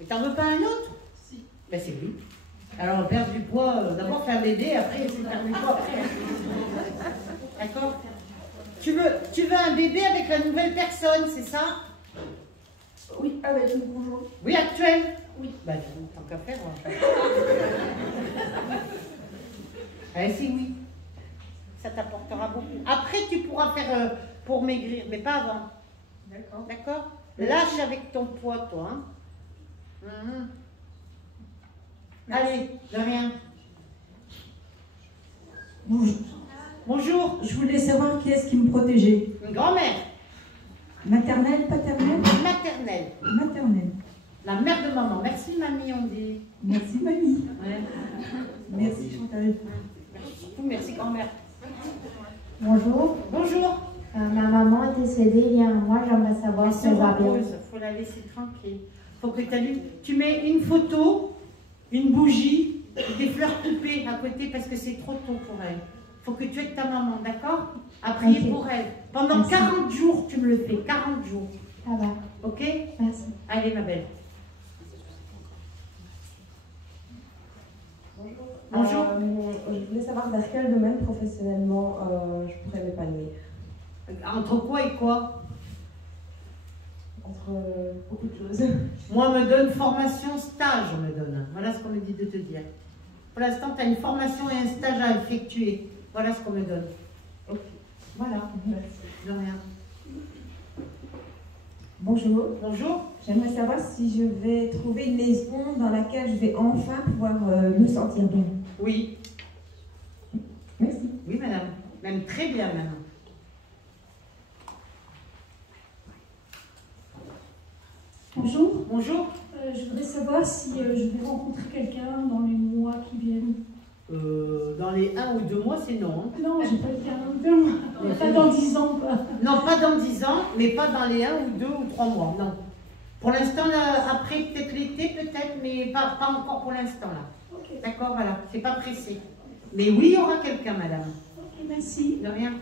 Et t'en veux pas un autre? Si. Ben, c'est oui. Alors, perdre du poids, d'abord faire un bébé, après, c'est perdre du poids. D'accord? Tu veux un bébé avec la nouvelle personne, c'est ça? Oui, avec mon conjoint. Oui, actuel? Oui. Bah, tant qu'à faire. Allez, c'est oui. Ça t'apportera beaucoup. Après, tu pourras faire pour maigrir, mais pas avant. D'accord. D'accord? Lâche avec ton poids, toi. Hein? Allez, de rien. Bonjour. Bonjour. Je voulais savoir qui est-ce qui me protégeait. Une grand-mère. Maternelle, paternelle? Maternelle. Maternelle. La mère de maman. Merci, mamie, on dit. Merci, mamie. Ouais. Merci, Chantal. Merci, grand-mère. Bonjour. Bonjour. Ma maman est décédée il y a un mois, j'aimerais savoir si elle va bien. Il faut la laisser tranquille. Faut que tu mets une photo, une bougie, des fleurs coupées à côté parce que c'est trop tôt pour elle. Faut que tu aides ta maman, d'accord? À prier pour elle. Pendant 40 jours, tu me le fais. 40 jours. Ça va. Ok? Merci. Allez, ma belle. Bonjour. Bonjour. Je voulais savoir vers quel domaine professionnellement je pourrais m'épanouir. Entre quoi et quoi? Entre beaucoup de choses. Moi, on me donne formation, stage, on me donne. Voilà ce qu'on me dit de te dire. Pour l'instant, tu as une formation et un stage à effectuer. Voilà ce qu'on me donne. Ok. Voilà. Merci. De rien. Bonjour. Bonjour. J'aimerais savoir si je vais trouver une maison dans laquelle je vais enfin pouvoir me sentir bien. Oui. Merci. Oui, madame. Même très bien, madame. Bonjour. Bonjour. Je voudrais savoir si je vais rencontrer quelqu'un dans les mois qui viennent. Dans les 1 ou 2 mois, c'est non. Hein. Non, j'ai pas dit un ou 2 mois. Pas dans 10 ans, quoi. Non, pas dans 10 ans, mais pas dans les 1 ou 2 ou 3 mois, non. Pour l'instant, là, après, peut-être l'été, peut-être, mais pas encore pour l'instant, là. Okay. D'accord, voilà, c'est pas pressé. Mais oui, il y aura quelqu'un, madame. Ok, merci. De rien.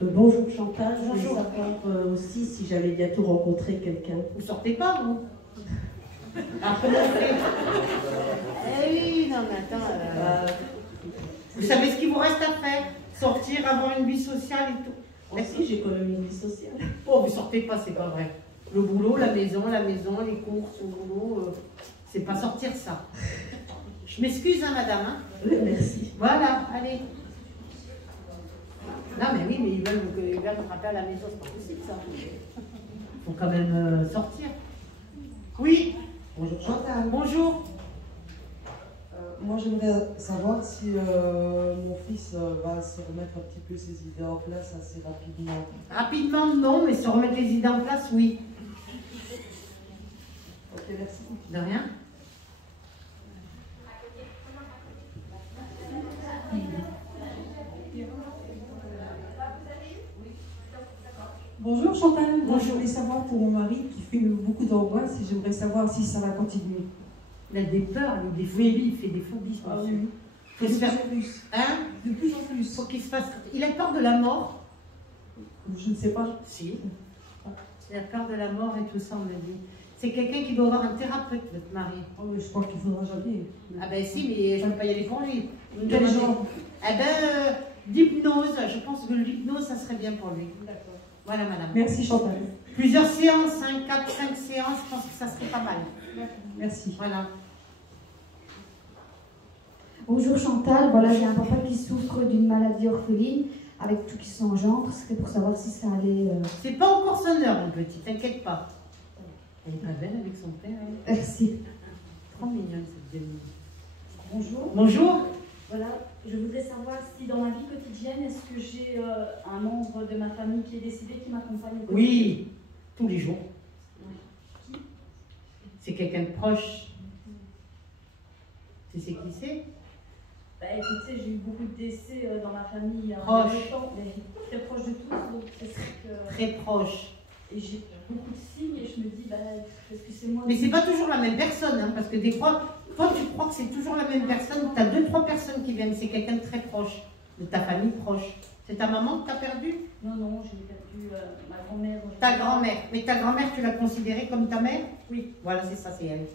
Bonjour Chantal, je Bonjour. voulais savoir aussi si j'allais bientôt rencontrer quelqu'un. Vous sortez pas, vous? Ah, comment on fait? Eh oui, non, mais attends. Vous savez ce qu'il vous reste à faire? Sortir, avoir une vie sociale et tout. Aussi, j'ai quand même une vie sociale. Oh, vous sortez pas, c'est pas vrai. Le boulot, la maison, les courses, le boulot, c'est pas sortir ça. Je m'excuse, hein, madame. Hein. Merci. Voilà, allez. Non, mais oui, mais ils veulent me rappeler à la maison, c'est pas possible, ça. Il faut quand même sortir. Oui. Bonjour Chantal. Bonjour. Moi, j'aimerais savoir si mon fils va se remettre un petit peu ses idées en place assez rapidement. Rapidement, non, mais se remettre les idées en place, oui. Ok, merci. De rien. Bonjour Chantal, moi Bonjour. je voulais savoir pour mon mari qui fait beaucoup d'angoisse et j'aimerais savoir si ça va continuer. Il a des peurs, des phobies, il fait des phobies. Ah oui. Faut se faire... plus. Hein? De plus en plus. Faut qu'il se fasse... Il a peur de la mort? Je ne sais pas. Si. Il a peur de la mort et tout ça, on me dit. C'est quelqu'un qui doit avoir un thérapeute, votre mari. Oh, mais je crois qu'il faudra jamais. Ah ben si, mais je ne peux pas y aller pour lui. Quel genre? Eh ben, d'hypnose. Je pense que l'hypnose, ça serait bien pour lui. D'accord. Voilà, madame. Merci Chantal. Plusieurs séances, 4, 5 séances, je pense que ça serait pas mal. Merci. Voilà. Bonjour Chantal, voilà, j'ai un papa qui souffre d'une maladie orpheline avec tout qui s'engendre. C'était pour savoir si ça allait. C'est pas encore son heure, mon petit, t'inquiète pas. Elle est pas belle avec son père, hein. Merci. Trop mignonne cette demi. Bonjour. Bonjour. Voilà, je voudrais savoir si dans ma vie quotidienne, est-ce que j'ai un membre de ma famille qui est décédé qui m'accompagne au quotidien? Oui, tous les jours. Qui? C'est quelqu'un de proche. Tu sais qui c'est? Bah écoutez, j'ai eu beaucoup de décès dans ma famille. Proche. Mais très proche de tous, donc c'est sûr que... Très proche. Et j'ai beaucoup de signes et je me dis, bah, est-ce que c'est moi? Mais c'est pas toujours la même personne, hein, parce que des fois, Toi, tu crois que c'est toujours la même personne. Tu as 2-3 personnes qui viennent. C'est quelqu'un de très proche, de ta famille proche. C'est ta maman que tu as perdue? Non, non, j'ai perdu ma grand-mère. Ta grand-mère. Mais ta grand-mère, tu l'as considérée comme ta mère? Oui. Voilà, c'est ça, c'est elle.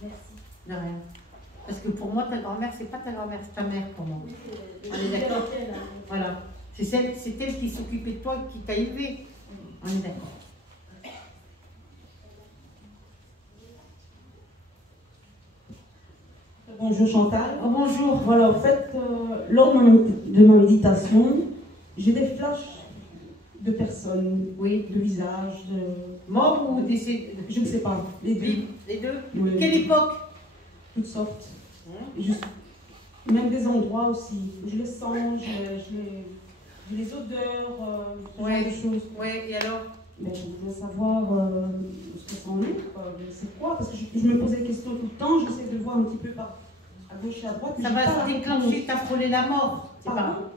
Merci. De rien. Parce que pour moi, ta grand-mère, c'est pas ta grand-mère, c'est ta mère pour moi. Oui, On est d'accord? Voilà. C'est elle qui s'occupait de toi, qui t'a élevé. On est d'accord. Bonjour Chantal. Oh, bonjour. Voilà, en fait, lors de ma méditation, j'ai des flashs de personnes, oui, de visages, de... Morts ou décédés? Je ne sais pas, les deux. Oui, les deux? Oui. Quelle époque? Toutes sortes. Même des endroits aussi. Je le sens, j'ai les odeurs, ce genre de choses. Oui, et alors? Mais je voudrais savoir ce que ça en est, quoi. C'est quoi? Parce que je me pose des questions tout le temps, j'essaie de voir un petit peu à gauche et à droite. Ça va se déclencher, t'as frôlé la mort.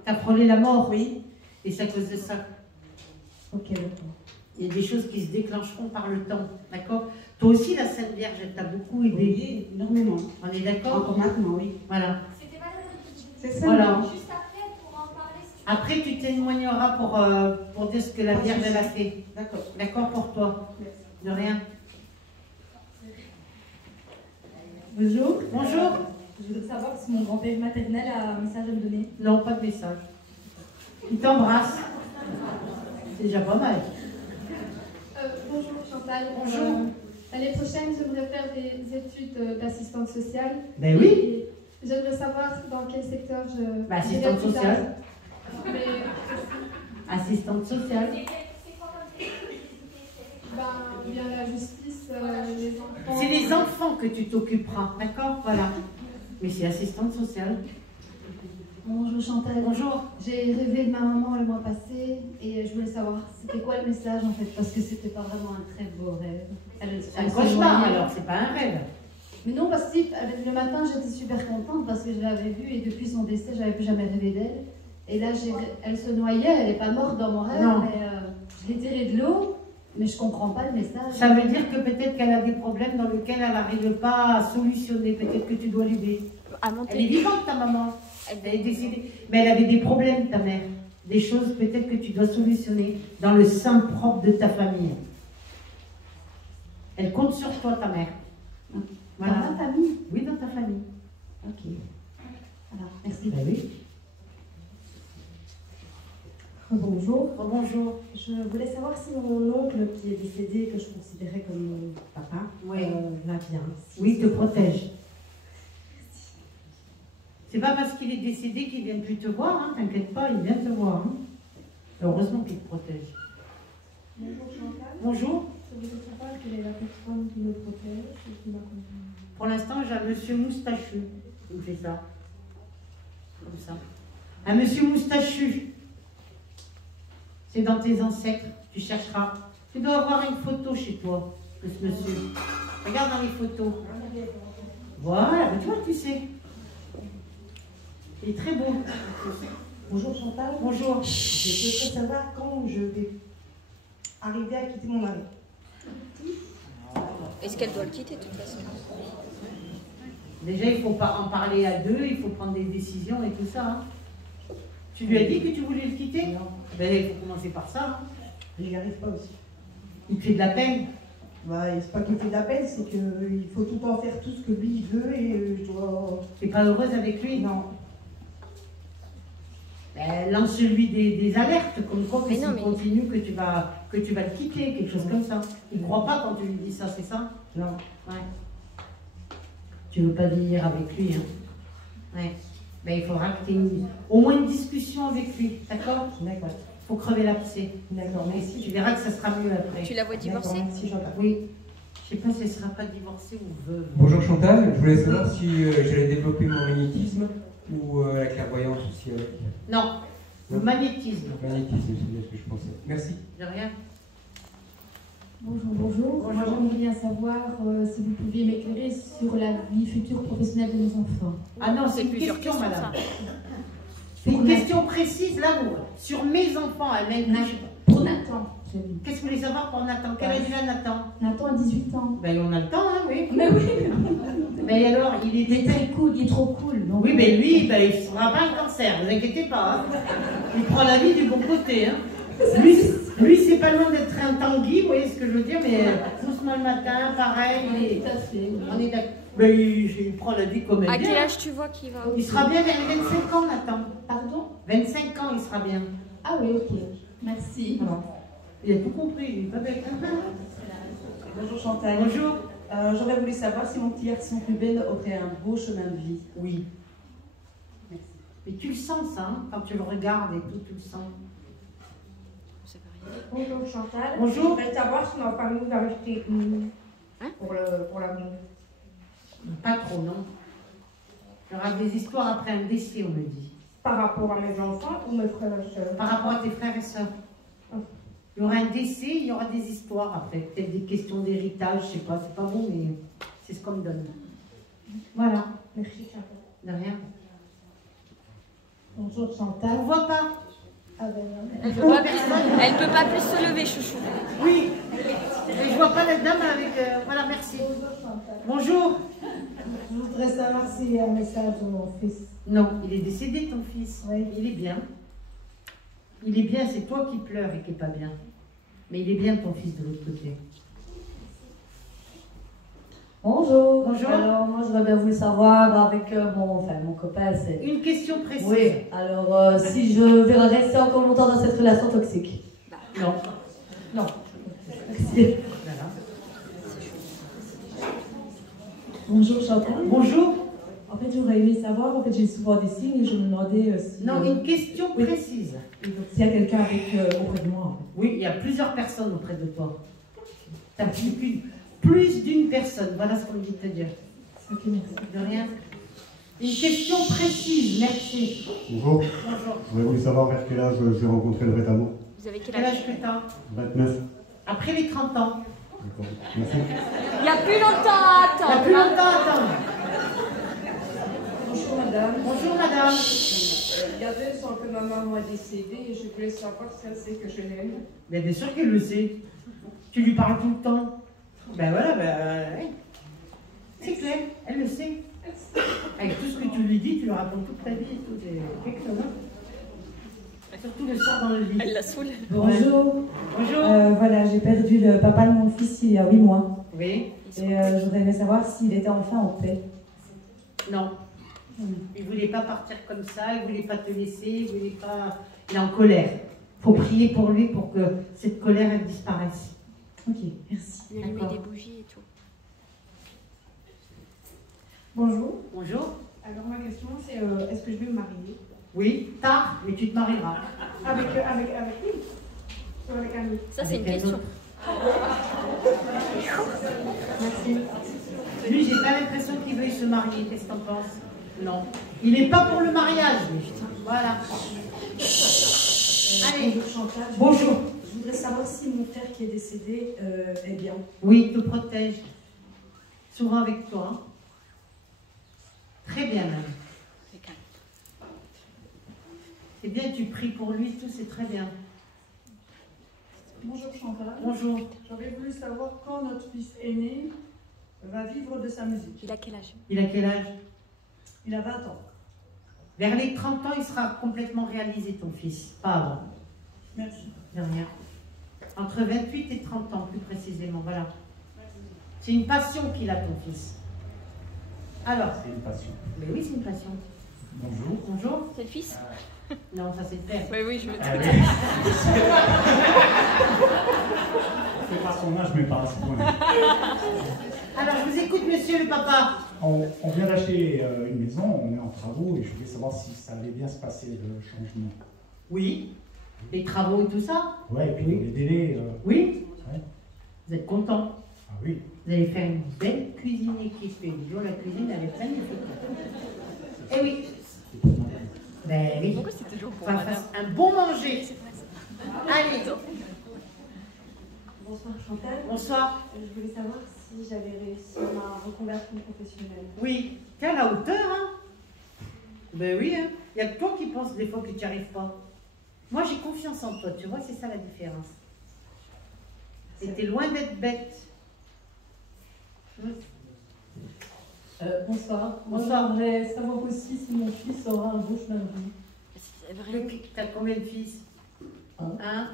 T'as frôlé la mort, oui. Et c'est à cause de ça. Ok, d'accord. Il y a des choses qui se déclencheront par le temps, d'accord? Toi aussi, la Sainte Vierge, elle t'a beaucoup aidé. Oui, énormément. On est d'accord? Encore maintenant, oui. Voilà. C'était pas c'est ça. Voilà. Juste après, pour en parler. Après, tu témoigneras pour dire ce que la Vierge elle a fait. D'accord. D'accord pour toi? Merci. De rien. Bonjour. Bonjour. Je voudrais savoir si mon grand-père maternel a un message à me donner. Non, pas de message. Il t'embrasse. C'est déjà pas mal. Bonjour Chantal. Bonjour. L'année prochaine, j'aimerais faire des études d'assistante sociale. Ben oui. Et j'aimerais savoir dans quel secteur je... Bah, assistante sociale. Mais... Assistante sociale. Bien la justice, les enfants... C'est les enfants que tu t'occuperas, d'accord? Voilà. Mais c'est assistante sociale. Bonjour Chantal. Bonjour. J'ai rêvé de ma maman le mois passé et je voulais savoir c'était quoi le message en fait, parce que c'était pas vraiment un très beau rêve. C'est un cauchemar alors, c'est pas un rêve. Mais non, parce que le matin j'étais super contente parce que je l'avais vue et depuis son décès j'avais plus jamais rêvé d'elle. Et là elle se noyait, elle n'est pas morte dans mon rêve, non. Mais je l'ai tirée de l'eau, mais je comprends pas le message. Ça veut dire que peut-être qu'elle a des problèmes dans lesquels elle n'arrive pas à solutionner, peut-être que tu dois l'aider. Elle est vivante ta maman. Elle est décédée. Mais elle avait des problèmes, ta mère. Des choses peut-être que tu dois solutionner dans le sein propre de ta famille. Elle compte sur toi, ta mère. Voilà. Dans ta famille? Oui, dans ta famille. Ok. Voilà, merci. Ben oui. Bonjour. Bonjour. Je voulais savoir si mon oncle qui est décédé, que je considérais comme mon papa, va bien. Oui, te protège. C'est pas parce qu'il est décédé qu'il vient plus te voir, hein, t'inquiète pas, il vient te voir. Hein. Heureusement qu'il te protège. Bonjour Chantal. Bonjour. Je voudrais savoir quelle est la personne qui me protège et qui m'accompagne. Pour l'instant, j'ai un monsieur moustachu qui me fait ça. Comme ça. Un monsieur moustachu. C'est dans tes ancêtres, tu chercheras. Tu dois avoir une photo chez toi de ce monsieur. Regarde dans les photos. Voilà, tu vois, tu sais. Il est très beau. Bonjour Chantal. Bonjour. Je voudrais savoir quand je vais arriver à quitter mon mari. Est-ce qu'elle doit le quitter de toute façon? Déjà, il faut pas en parler à deux, il faut prendre des décisions et tout ça. Hein. Tu lui as dit que tu voulais le quitter? Non. Ben, il faut commencer par ça. Hein. J'y arrive pas aussi. Il te fait de la peine? Bah, c'est pas qu'il fait de la peine, c'est qu'il faut tout le temps faire tout ce que lui il veut et je dois... T'es pas heureuse avec lui? Non. Ben, lance-lui des alertes, comme quoi que s'il continue, que tu vas le quitter, quelque chose comme ça. Il ne croit pas quand tu lui dis ça, c'est ça? Non. Ouais. Tu veux pas vieillir avec lui, hein? Ouais. Ben, il faudra que tu aies au moins une discussion avec lui, d'accord? D'accord. Il faut crever l'abcès. D'accord, merci. Tu verras que ça sera mieux après. Tu la vois divorcer? Merci Chantal. Oui. Je ne sais pas si elle ne sera pas divorcée ou veuve. Bonjour Chantal, je voulais savoir si j'allais développer mon magnétisme ou la clairvoyance aussi avec. Non, le magnétisme. Magnétisme, c'est bien ce que je pensais. Merci. De rien. Bonjour. Moi, j'aimerais bien savoir si vous pouviez m'éclairer sur la vie future professionnelle de mes enfants. Ah non, c'est une question, madame. C'est une question précise, là, sur mes enfants, elle m'a Pour Nathan. absolument. Qu'est-ce que vous voulez savoir pour Nathan? Quel âge il a, Nathan? Nathan a 18 ans. Ben, on a le temps, hein, oui. Mais oui. Mais alors, il est très cool, il est trop cool. Donc, oui, mais lui, ben, il ne sera pas un cancer, ne vous inquiétez pas. Hein. Il prend la vie du bon côté. Hein. Lui c'est pas loin d'être un Tanguy, vous voyez ce que je veux dire, mais doucement le matin, pareil. On est d'accord. Mais il prend la vie comme elle À vient. quel âge tu vois qu'il va? Il sera bien vers les 25 ans, Nathan. Pardon? 25 ans, il sera bien. Ah oui, ok. Merci. Il a tout compris, il est pas bête. Bonjour Chantal. Bonjour. J'aurais voulu savoir si mon petit garçon Ruben aurait un beau chemin de vie. Oui. Merci. Mais tu le sens, ça, hein, quand tu le regardes et tout, tu le sens. Bonjour Chantal. Bonjour. Je voudrais savoir si ma famille va rester unie pour l'avenir. Pas trop, non. Il y aura des histoires après un décès, on me dit. Par rapport à mes enfants ou mes frères et sœurs? Par rapport à tes frères et sœurs. Il y aura un décès, il y aura des histoires après. Peut-être des questions d'héritage, je sais pas, c'est pas bon, mais c'est ce qu'on me donne. Voilà. Merci Chantal. De rien. Bonjour Chantal. On ne voit pas. Ah ben non. Elle peut pas plus se lever, chouchou. Oui. Et je vois pas la dame avec... voilà, merci. Bonjour. Je voudrais savoir s'il y a un message de mon fils. Non, il est décédé, ton fils. Oui. Il est bien. Il est bien, c'est toi qui pleures et qui n'est pas bien. Mais il est bien, ton fils, de l'autre côté. Bonjour. Bonjour. Alors, moi, j'aurais bien voulu savoir avec mon copain, c'est... Une question précise. Oui. Alors, si je vais rester encore longtemps dans cette relation toxique. Non. Non. Merci. Voilà. Bonjour Chantal. Bonjour. En fait, j'aurais aimé savoir, en fait, j'ai souvent des signes et je me demandais si... Non, une question précise. Et donc, s'il y a quelqu'un avec auprès de moi. En fait. Oui, il y a plusieurs personnes auprès de toi. Tu as plus d'une personne. Voilà ce qu'on me dit de te dire. Ok, merci. De rien. Une question précise, merci. Bonjour. Bonjour. J'aurais voulu savoir vers quel âge j'ai rencontré le vrai amour. Vous avez Quel âge que tu as? 29. Après les 30 ans. D'accord. Merci. Il n'y a plus longtemps à attendre. Il n'y a plus longtemps à attendre. Bonjour madame. Bonjour madame. Il y a 2 ans que ma maman est décédée et je voulais savoir si elle sait que je l'aime. Mais bien sûr qu'elle le sait. Tu lui parles tout le temps. Ben voilà, oui. C'est clair, elle le sait. Avec tout ce que tu lui dis, tu lui racontes toute ta vie et tout. C'est quelque chose, hein. Surtout le soir dans le lit. Elle la saoule. Bonjour. Bonjour. Voilà, j'ai perdu le papa de mon fils il y a 8 mois. Oui. Et j'aurais aimé savoir s'il était enfin en paix. Non. Il ne voulait pas partir comme ça, il ne voulait pas te laisser, il voulait pas... Il est en colère. Il faut prier pour lui pour que cette colère, elle disparaisse. Ok, merci. Il allumer des bougies et tout. Bonjour. Bonjour. Alors ma question c'est est-ce que je vais me marier? Oui, tard, mais tu te marieras. Avec qui? Ou avec un autre? Ça, c'est une Avec un question. autre. Merci. Lui, j'ai pas l'impression qu'il veuille se marier. Qu'est-ce que t'en penses? Non. Il n'est pas pour le mariage, lui. Voilà. Allez. Bonjour Chantal. Bonjour. Je voudrais savoir si mon frère qui est décédé est bien. Oui, il te protège. Souvent avec toi. Hein. Très bien, même. C'est bien, tu pries pour lui, tout, c'est très bien. Bonjour Chantal. Bonjour. J'aurais voulu savoir quand notre fils aîné va vivre de sa musique. Il a quel âge? Il a quel âge? Il a 20 ans. Vers les 30 ans, il sera complètement réalisé, ton fils. Pas avant. Merci. De rien. Entre 28 et 30 ans, plus précisément, voilà. C'est une passion qu'il a, ton fils. Alors. C'est une passion. Mais oui, c'est une passion. Bonjour. Bonjour. C'est le fils? Non, ça c'est le père. Oui, oui, je veux Ah, dire. C'est pas son âge, mais pas à ce point. Alors, je vous écoute, monsieur le papa. On vient d'acheter une maison, on est en travaux et je voulais savoir si ça allait bien se passer, le changement. Oui. Les travaux et tout ça? Ouais, et puis les délais. Oui. Ouais. Vous êtes content? Ah oui. Vous allez faire une belle cuisine équipée. Dis donc, la cuisine, elle est magnifique. Eh oui. Ben oui. Pourquoi c'est toujours pour Enfin, madame? un bon manger. Allez. Bonsoir Chantal. Bonsoir. Je voulais savoir si j'avais réussi ma reconversion professionnelle. Oui. T'es à la hauteur, hein? Ben oui, hein. Il n'y a que toi qui penses des fois que tu n'y arrives pas. Moi, j'ai confiance en toi, tu vois, c'est ça la différence. C'était loin d'être bête. Bonsoir. Bonsoir. Moi, j'aimerais savoir aussi si mon fils aura un beau chemin de vie. C'est vrai. T'as combien de fils? Un.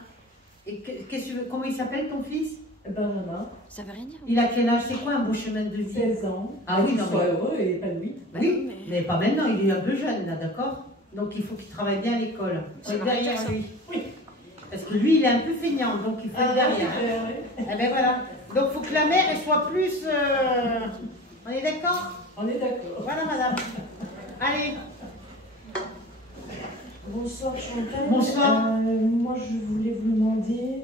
Et qu'est-ce que tu veux? Comment il s'appelle ton fils? Benjamin. Ça veut rien dire. Il a quel âge? C'est quoi un beau chemin de vie? 16 ans. Ah oui, qu'il non, soit mais... heureux et épanoui. Oui, mais pas maintenant, il est un peu jeune là, d'accord? Donc il faut qu'il travaille bien à l'école. Il faut être derrière lui. Oui. Parce que lui, il est un peu feignant, donc il faut être derrière. Eh ben voilà. Donc il faut que la mère, elle soit plus... On est d'accord? On est d'accord. Voilà, madame. Allez. Bonsoir Chantal. Bonsoir. Moi je voulais vous demander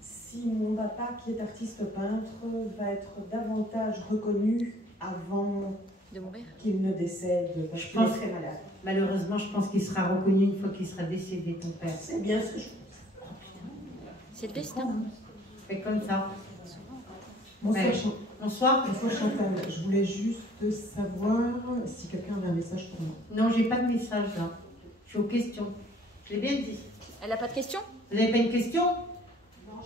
si mon papa, qui est artiste peintre, va être davantage reconnu avant de mourir, qu'il ne décède, parce qu'il est très malade. Malheureusement, je pense qu'il sera reconnu une fois qu'il sera décédé, ton père. C'est bien ce que je pense. c'est le destin. Fais comme ça. Bonsoir, Bonsoir. Bonsoir Chantal. Je voulais juste savoir si quelqu'un avait un message pour moi. Non, j'ai pas de message là. Je suis aux questions. Je l'ai bien dit. Elle n'a pas de question? Vous n'avez pas une question? Non,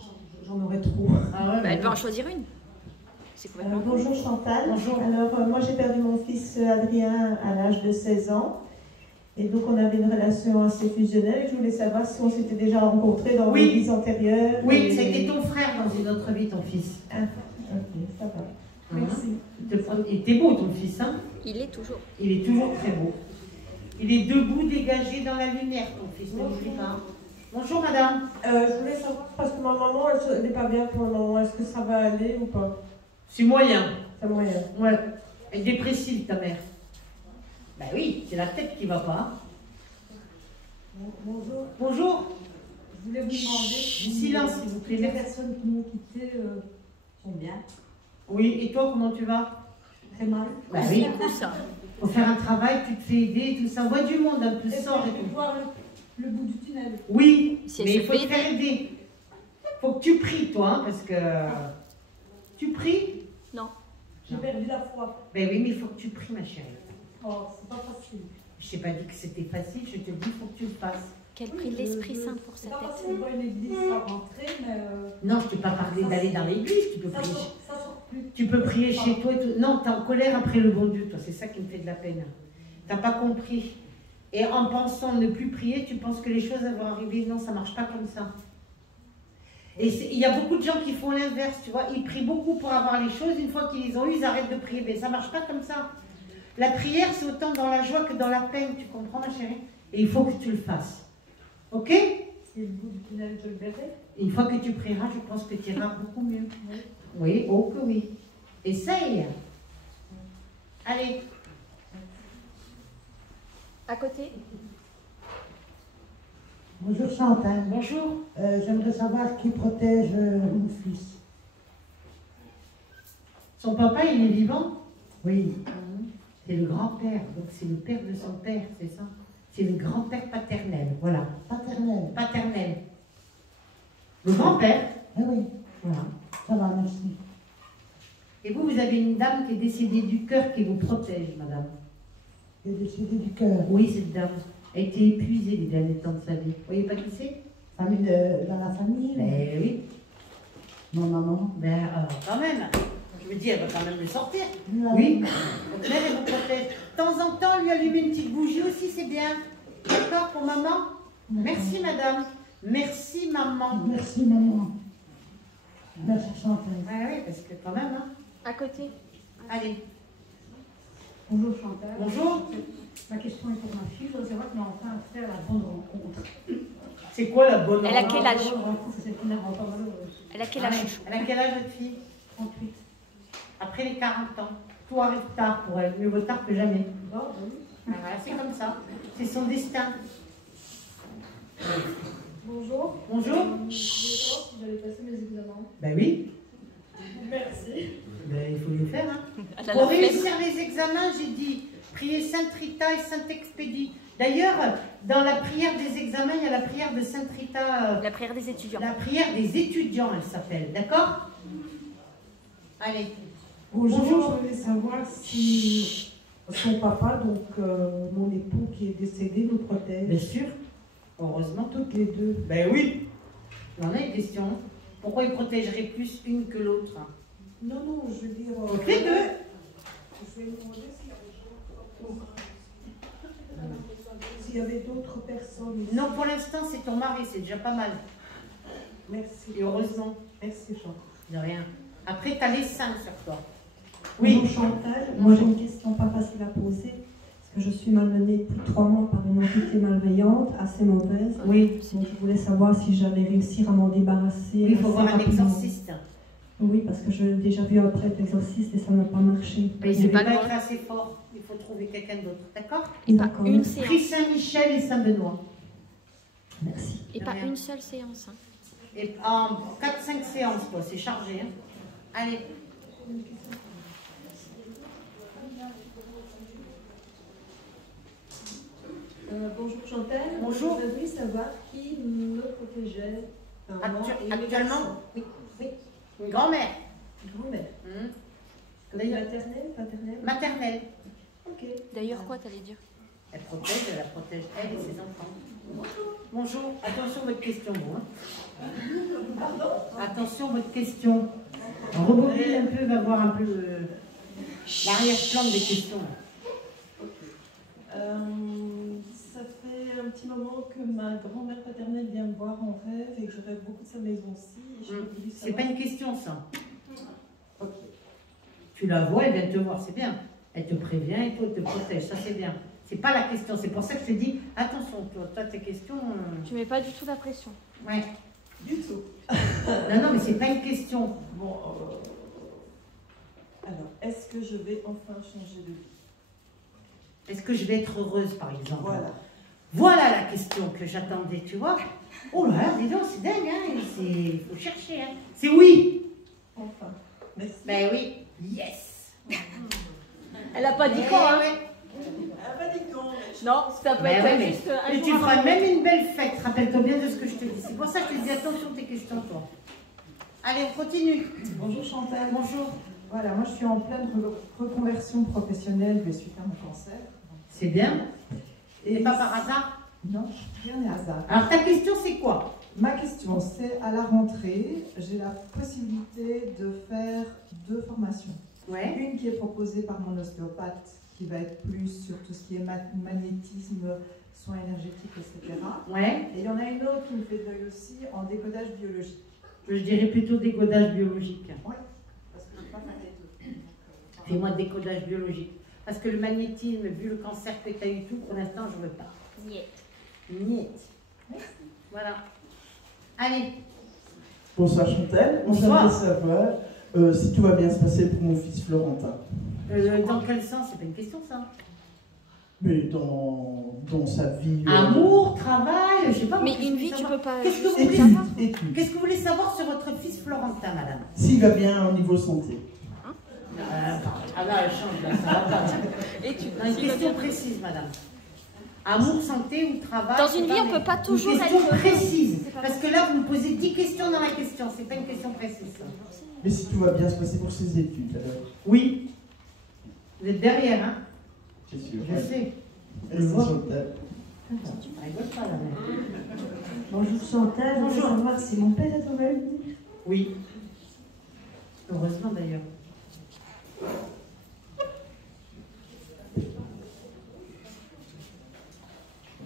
j'en aurais trop. Ah ouais, bah, elle peut en choisir une. C'est complètement bonjour Chantal. Bonjour. Alors moi j'ai perdu mon fils Adrien à l'âge de 16 ans. Et donc on avait une relation assez fusionnelle. Je voulais savoir si on s'était déjà rencontrés dans des vies antérieures. Oui, c'était ton frère dans une autre vie, ton fils. Ah, ok, ça va. Merci. Il était beau ton fils, hein? Il est toujours. Il est toujours très beau. Il est debout, dégagé dans la lumière, ton fils, ne l'oublie pas. Bonjour madame. Je voulais savoir, parce que ma maman, elle n'est pas bien pour le moment. Est-ce que ça va aller ou pas? C'est moyen. C'est moyen. Ouais. Elle est dépressive, ta mère. Ben oui, c'est la tête qui va pas. Bonjour. Bonjour. Je voulais vous demander Du silence, s'il vous plaît. Les personnes qui m'ont quitté sont bien. Oui, et toi, comment tu vas? Très mal. Ben oui. ça. Faut faire un travail, tu te fais aider, tout ça. Voit du monde, un peu sort et tout. Voir le bout du tunnel. Oui, si mais il faut te faire aider. Faut que tu pries, toi, hein, parce que... Tu pries? Non. J'ai perdu la foi. Ben oui, mais il faut que tu pries, ma chérie. Oh, c'est pas facile. Je t'ai pas dit que c'était facile, je te dis, il faut que tu le fasses. Qu'elle prie l'Esprit Saint pour sa C'est pas tête. facile de voir une église sans rentrer, mais... Non, je t'ai pas parlé d'aller dans l'église, tu peux prier. Ça sort plus. Tu peux prier chez toi et tout. Non, t'es en colère après le bon Dieu, toi, c'est ça qui me fait de la peine. T'as pas compris. Et en pensant ne plus prier, tu penses que les choses vont arriver. Non, ça marche pas comme ça. Et il y a beaucoup de gens qui font l'inverse, tu vois. Ils prient beaucoup pour avoir les choses. Une fois qu'ils les ont eues, ils arrêtent de prier. Mais ça marche pas comme ça. La prière, c'est autant dans la joie que dans la peine. Tu comprends, ma chérie? Et il faut que tu le fasses. Ok? Et le bout du tunnel, je le verrai. Une fois que tu prieras, je pense que tu iras beaucoup mieux. Oui, oh que oui. Essaye. Allez. À côté. Bonjour Chantal. Bonjour. J'aimerais savoir qui protège mon fils. Son papa, il est vivant? Oui. C'est le grand-père, donc c'est le père de son père, c'est ça? C'est le grand-père paternel, voilà. Paternel. Paternel. Le grand-père? Ah oui. Voilà. Ça va, merci. Et vous, vous avez une dame qui est décédée du cœur qui vous protège, madame. Qui est décédée du cœur. Oui, cette dame. Elle a été épuisée les derniers temps de sa vie. Vous voyez pas qui c'est? Famille dans la famille? Ben oui. Mon maman. Ben, quand même. Je me dis, elle va quand même le sortir. Non. Oui. Donc là, elle vous protège. De temps en temps, lui allumer une petite bougie aussi, c'est bien. D'accord pour maman? Merci, madame. Merci, maman. Merci, maman. Merci, Chantal. Ah oui, parce que quand même, hein. À côté. Allez. Bonjour Chantal. Bonjour. Ma question est pour ma fille. Je voudrais savoir comment enfin faire la bonne rencontre. C'est quoi la bonne rencontre? Elle a quel âge? La bonne rencontre, c'est celle qui ne rend pas malheureuse. Elle a quel âge? Elle a quel âge, votre fille? 38. Après les 40 ans. Tout arrive tard pour elle. Mieux vaut tard que jamais. Bon, oui. Voilà, c'est comme ça. C'est son destin. Bonjour. Bonjour. Je voulais savoir si j'allais passer mes examens. Ben oui. Merci. Ben, il faut les faire. Hein. Elle a Pour la flemme. réussir les examens, j'ai dit prier Sainte Rita et Saint Expédie. D'ailleurs, dans la prière des examens, il y a la prière de Sainte Rita. La prière des étudiants. La prière des étudiants, elle s'appelle. D'accord? Allez. Bonjour, je voulais savoir si son papa, donc mon époux qui est décédé, nous protège. Bien sûr. Heureusement. Toutes les deux. Ben oui. On a une question. Pourquoi il protégerait plus une que l'autre? Non, non, je veux dire... Les deux. Je vais me demander s'il y avait d'autres personnes ici. Non, pour l'instant, c'est ton mari, c'est déjà pas mal. Merci. Et heureusement. Merci, Jean. De rien. Après, tu as les 5 sur toi. Oui. Bonjour Chantal, moi j'ai une question pas facile à poser, parce que je suis malmenée depuis 3 mois par une entité malveillante, assez mauvaise. Oui. Donc je voulais savoir si j'allais réussir à m'en débarrasser. Oui, il faut voir un rapidement. exorciste. Oui, parce que j'ai déjà vu un prêtre exorciste et ça n'a pas marché. Mais il ne va pas être assez fort. Il faut trouver quelqu'un d'autre. D'accord? Et pas une séance. Prie Saint-Michel et Saint-Benoît. Merci. Et pas une seule séance. Hein. Et en 4-5 séances, quoi. C'est chargé. Hein. Allez. Bonjour Chantal. Bonjour. Je voudrais savoir qui me protégeait. Actuellement, oui. Une grand-mère. Une grand-mère. Maternelle, paternelle. Maternelle. Ok. D'ailleurs, quoi t'allais dire? Elle la protège elle et ses enfants. Bonjour. Attention votre question, vous. Hein. Pardon? Attention votre question. On rebobine un peu, va voir un peu l'arrière-plan des questions. Ça fait un petit moment que ma grand-mère paternelle vient me voir en rêve et que je rêve beaucoup de sa maison aussi. C'est pas une question, ça. Ok. Tu la vois, elle vient te voir, c'est bien. Elle te prévient et toi, elle te protège, ça c'est bien. C'est pas la question, c'est pour ça que je te dis, attention, toi tes questions... Tu mets pas du tout la pression. Ouais. Du tout. Non, mais c'est pas une question. Bon, alors, est-ce que je vais enfin changer de vie? Est-ce que je vais être heureuse, par exemple? Voilà. Voilà la question que j'attendais, tu vois. Oh là, dis donc, c'est dingue, hein. Il faut chercher, hein. C'est oui. Enfin, merci. Ben oui, yes. Elle a pas dit quand, hein. Elle n'a pas dit quand. Non, ça peut être juste un et jour tu avant. feras même une belle fête, rappelle-toi bien de ce que je te dis. C'est pour ça que je te dis attention tes questions, toi. Allez, on continue. Bonjour Chantal. Bonjour. Voilà, moi je suis en pleine reconversion professionnelle suite à mon cancer. C'est bien. Et pas par hasard? Non, rien n'est hasard. Alors ta question c'est quoi? Ma question c'est, à la rentrée, j'ai la possibilité de faire 2 formations. Ouais. Une qui est proposée par mon ostéopathe, qui va être plus sur tout ce qui est magnétisme, soins énergétiques, etc. Ouais. Et il y en a une autre qui me fait de l'œil aussi en décodage biologique. Je dirais plutôt décodage biologique. Oui, parce que je ne peux pas faire les 2. Fais-moi décodage biologique. Parce que le magnétisme, vu le cancer que tu as eu tout, pour l'instant, je ne veux pas. Niet. Niet. Voilà. Allez. Bonsoir Chantal. On Bonsoir. j'aimerais savoir si tout va bien se passer pour mon fils Florentin. Dans quel sens? C'est pas une question, ça. Mais dans sa vie... Amour, travail, je sais pas. Mais une vie, tu peux pas... Qu'est-ce que vous voulez savoir? Qu'est-ce que vous voulez savoir sur votre fils Florentin, madame? S'il va bien au niveau santé. Ah là, elle change, là, ça va pas. Et tu... Une question précise, madame. Amour, santé ou travail? Dans une vie, on peut pas toujours une question être... précise. Parce que là, vous me posez 10 questions dans la question. C'est pas une question précise. Mais si tout va bien se passer pour ses études, alors? Oui. Vous êtes derrière, hein? C'est sûr. Je sais. Merci Chantal. Rigole pas, la mère. Bonjour Chantal, je voudrais savoir si mon père est au même. Oui. Heureusement d'ailleurs.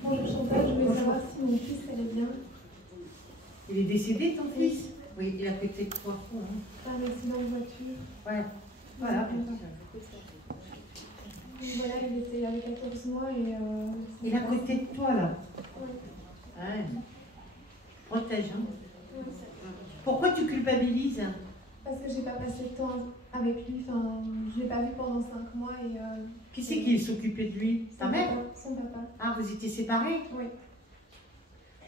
Bonjour Chantal, je voulais savoir si mon fils allait bien. Il est décédé, ton fils? Oui, il a pété 3 fois. Un accident de voiture. Ouais. Voilà. Voilà, il avait 14 mois et... Il est à côté de toi, là. Oui. Ouais. Protège, hein. Pourquoi tu culpabilises? Parce que j'ai pas passé de temps avec lui, enfin, je l'ai pas vu pendant 5 mois et... Qui c'est qui s'occupait de lui? Ta mère? Son papa. Ah, vous étiez séparés? Oui.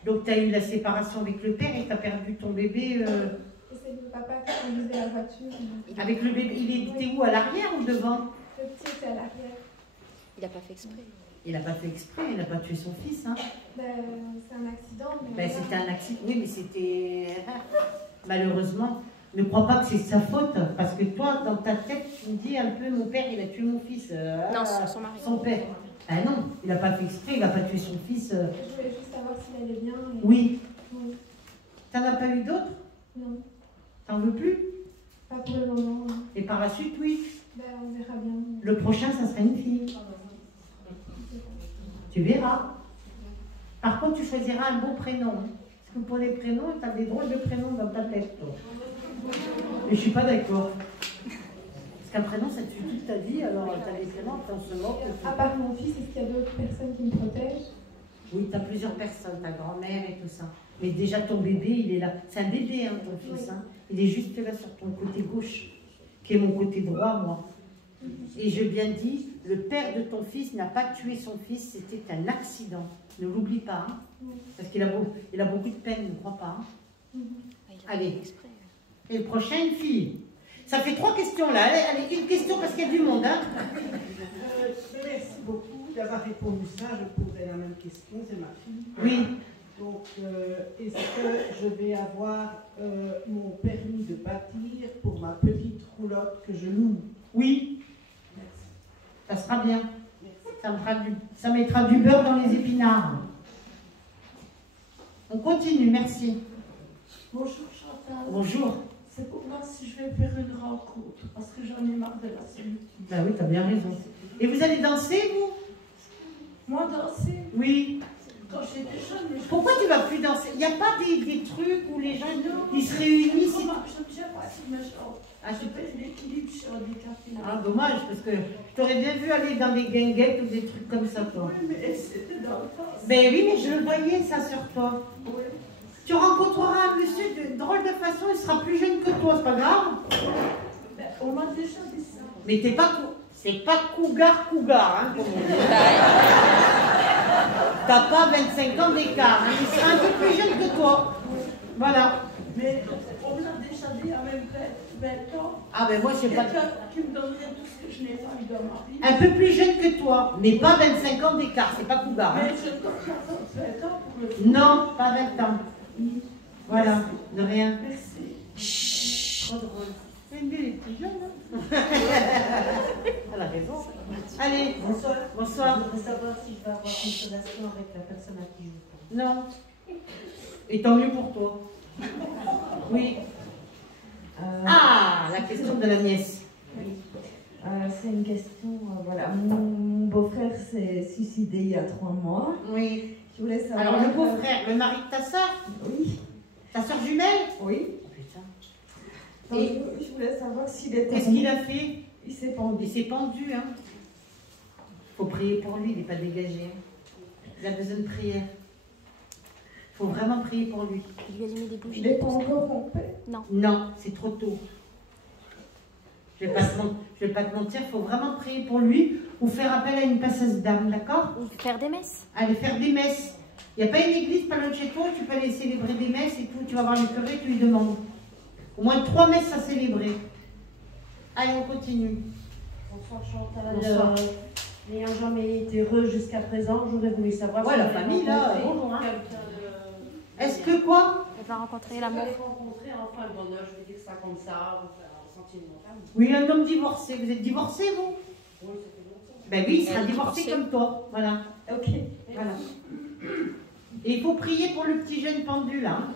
Donc tu as eu la séparation avec le père et tu as perdu ton bébé... Et c'est le papa qui conduisait la voiture. Avec le bébé, il était où? À l'arrière ou devant? Le petit était à l'arrière. Il a pas fait exprès. Il n'a pas fait exprès, il n'a pas tué son fils, hein? Ben, c'est un accident. Mais Ben, voilà. c'était un accident, oui, mais c'était... Malheureusement, ne crois pas que c'est sa faute, parce que toi, dans ta tête, tu me dis un peu, mon père, il a tué mon fils. Non, c'est son mari. Son père. Ah non, il n'a pas fait exprès, il va pas tuer son fils. Je voulais juste savoir s'il allait bien. Et... Oui. Oui. T'en as pas eu d'autres? Non. T'en veux plus? Pas pour le moment. Et par la suite, oui. Ben, on verra bien. Le prochain, ça sera une fille. Tu verras. Par contre, tu choisiras un beau prénom. Parce que pour les prénoms, tu as des drôles de prénoms dans ta tête, toi. Mais je suis pas d'accord. Parce qu'un prénom, ça te suit toute ta vie, alors tu as des prénoms, tu en se moque. À part mon fils, est-ce qu'il y a d'autres personnes qui me protègent? Oui, tu as plusieurs personnes, ta grand-mère et tout ça. Mais déjà, ton bébé, il est là. C'est un bébé, hein, ton fils. Hein. Il est juste là sur ton côté gauche, qui est mon côté droit, moi. Et je bien dis, le père de ton fils n'a pas tué son fils, c'était un accident. Ne l'oublie pas, hein. Parce qu'il a, il a beaucoup de peine, ne crois pas. Hein. Allez. Et le prochain, une fille. Ça fait 3 questions là. Allez, une question parce qu'il y a du monde. Hein. Merci beaucoup d'avoir répondu ça. Je poserai la même question, c'est ma fille. Oui. Donc, est-ce que je vais avoir mon permis de bâtir pour ma petite roulotte que je loue? Oui. Ça sera bien. Ça mettra du beurre dans les épinards. On continue, merci. Bonjour Chantal. Bonjour. C'est pour voir si je vais faire une rencontre, parce que j'en ai marre de la solitude. Ben oui, t'as bien raison. Et vous allez danser, vous? Moi, danser? Oui. Quand j'étais jeune, mais pourquoi tu vas plus danser? Il n'y a pas des trucs où les gens ils se réunissent? Je ne sais pas si mes gens. Ah, je perds l'équilibre, je suis handicapée. Ah, dommage, parce que je t'aurais bien vu aller dans des guinguettes ou des trucs comme ça, toi. Oui, mais c'était dans le passé. Ben oui, mais je le voyais, ça, sur toi. Oui. Tu rencontreras un monsieur de drôle de façon, il sera plus jeune que toi, c'est pas grave? Ben, on m'a déjà dit ça. Mais t'es pas... C'est pas cougar, hein, comme on dit. T'as pas 25 ans d'écart, hein, il sera un peu plus jeune que toi. Voilà. Mais on me l'a déjà dit à même 20 ans. Ah ben moi, je sais pas... Quelqu'un qui me donnerait tout ce que je n'ai pas eu dans ma vie. Un peu plus jeune que toi, mais pas 25 ans d'écart, c'est pas cougar. Hein. Mais je dois avoir 20 ans pour le... Non, pas 20 ans. Voilà, de rien. Merci. Chut. Trop drôle. C'est une belle petite jeune, hein. Elle a raison. Allez, bonsoir. Bonsoir. Je voudrais savoir si je vais avoir une relation avec la personne à qui je Non. parle. Et tant mieux pour toi. Oui. Ah, la question de la nièce. Oui. C'est une question, voilà. Mon beau-frère s'est suicidé il y a 3 mois. Oui. Je voulais savoir... Alors, le beau-frère, le mari de ta soeur? Oui. Ta soeur jumelle? Oui. Donc, et je voulais savoir s'il était... Qu'est-ce qu'il a fait? Il s'est pendu. Il s'est pendu, hein. Faut prier pour lui, il n'est pas dégagé. Il a besoin de prière. Faut vraiment prier pour lui. Il lui a mis des bougies. Il n'est pas encore rompé? Non. Non, c'est trop tôt. Je vais pas te mentir, il faut vraiment prier pour lui ou faire appel à une passeuse d'âme, d'accord? Ou faire des messes. Allez, faire des messes. Il n'y a pas une église pas loin de chez toi, tu peux aller célébrer des messes et tout, tu vas voir le curé, tu lui demandes. Au moins 3 messes à célébrer. Allez, on continue. Bonsoir Chantal. Bonsoir. N'ayant jamais été heureux jusqu'à présent, j'aurais voulu savoir... Ouais, la famille, là, bonjour. Hein. Est-ce que quoi? Elle va rencontrer l'amour. Rencontrer enfin le bonheur, je vais dire ça comme ça, sentimental. Oui, un homme divorcé. Vous êtes divorcé, vous? Oui, ça fait longtemps. Ben oui, il sera divorcé comme toi. Voilà. Ok. Voilà. Et il faut prier pour le petit jeune pendu, là. Hein.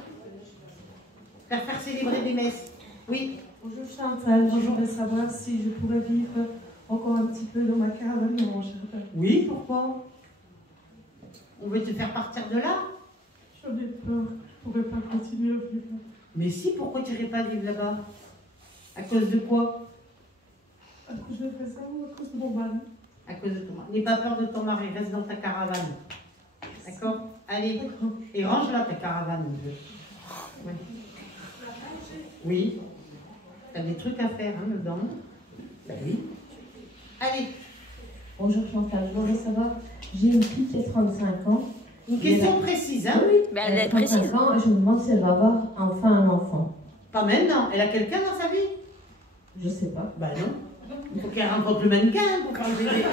Faire célébrer des messes. Oui. Bonjour Chantal, je voudrais savoir si je pourrais vivre encore un petit peu dans ma caravane dans mon jardin. Oui, pourquoi? On veut te faire partir de là? J'en ai peur, je ne pourrais pas continuer à vivre. Mais si, pourquoi tu n'irais pas vivre là-bas? À cause de quoi? À cause de ça ou à cause de mon mari? À cause de ton mari. N'aie pas peur de ton mari, reste dans ta caravane. D'accord? Allez, et range là ta caravane. Ouais. Oui. T'as des trucs à faire hein, dedans. Ben oui. Allez. Bonjour Chantal, je voudrais savoir, j'ai une fille qui a 35 ans. Une question précise, hein? Oui, ben, elle a 35 ans et je me demande si elle va avoir enfin un enfant. Pas maintenant. Elle a quelqu'un dans sa vie? Je sais pas. Bah non. Il faut qu'elle rencontre le mannequin pour faire le bébé.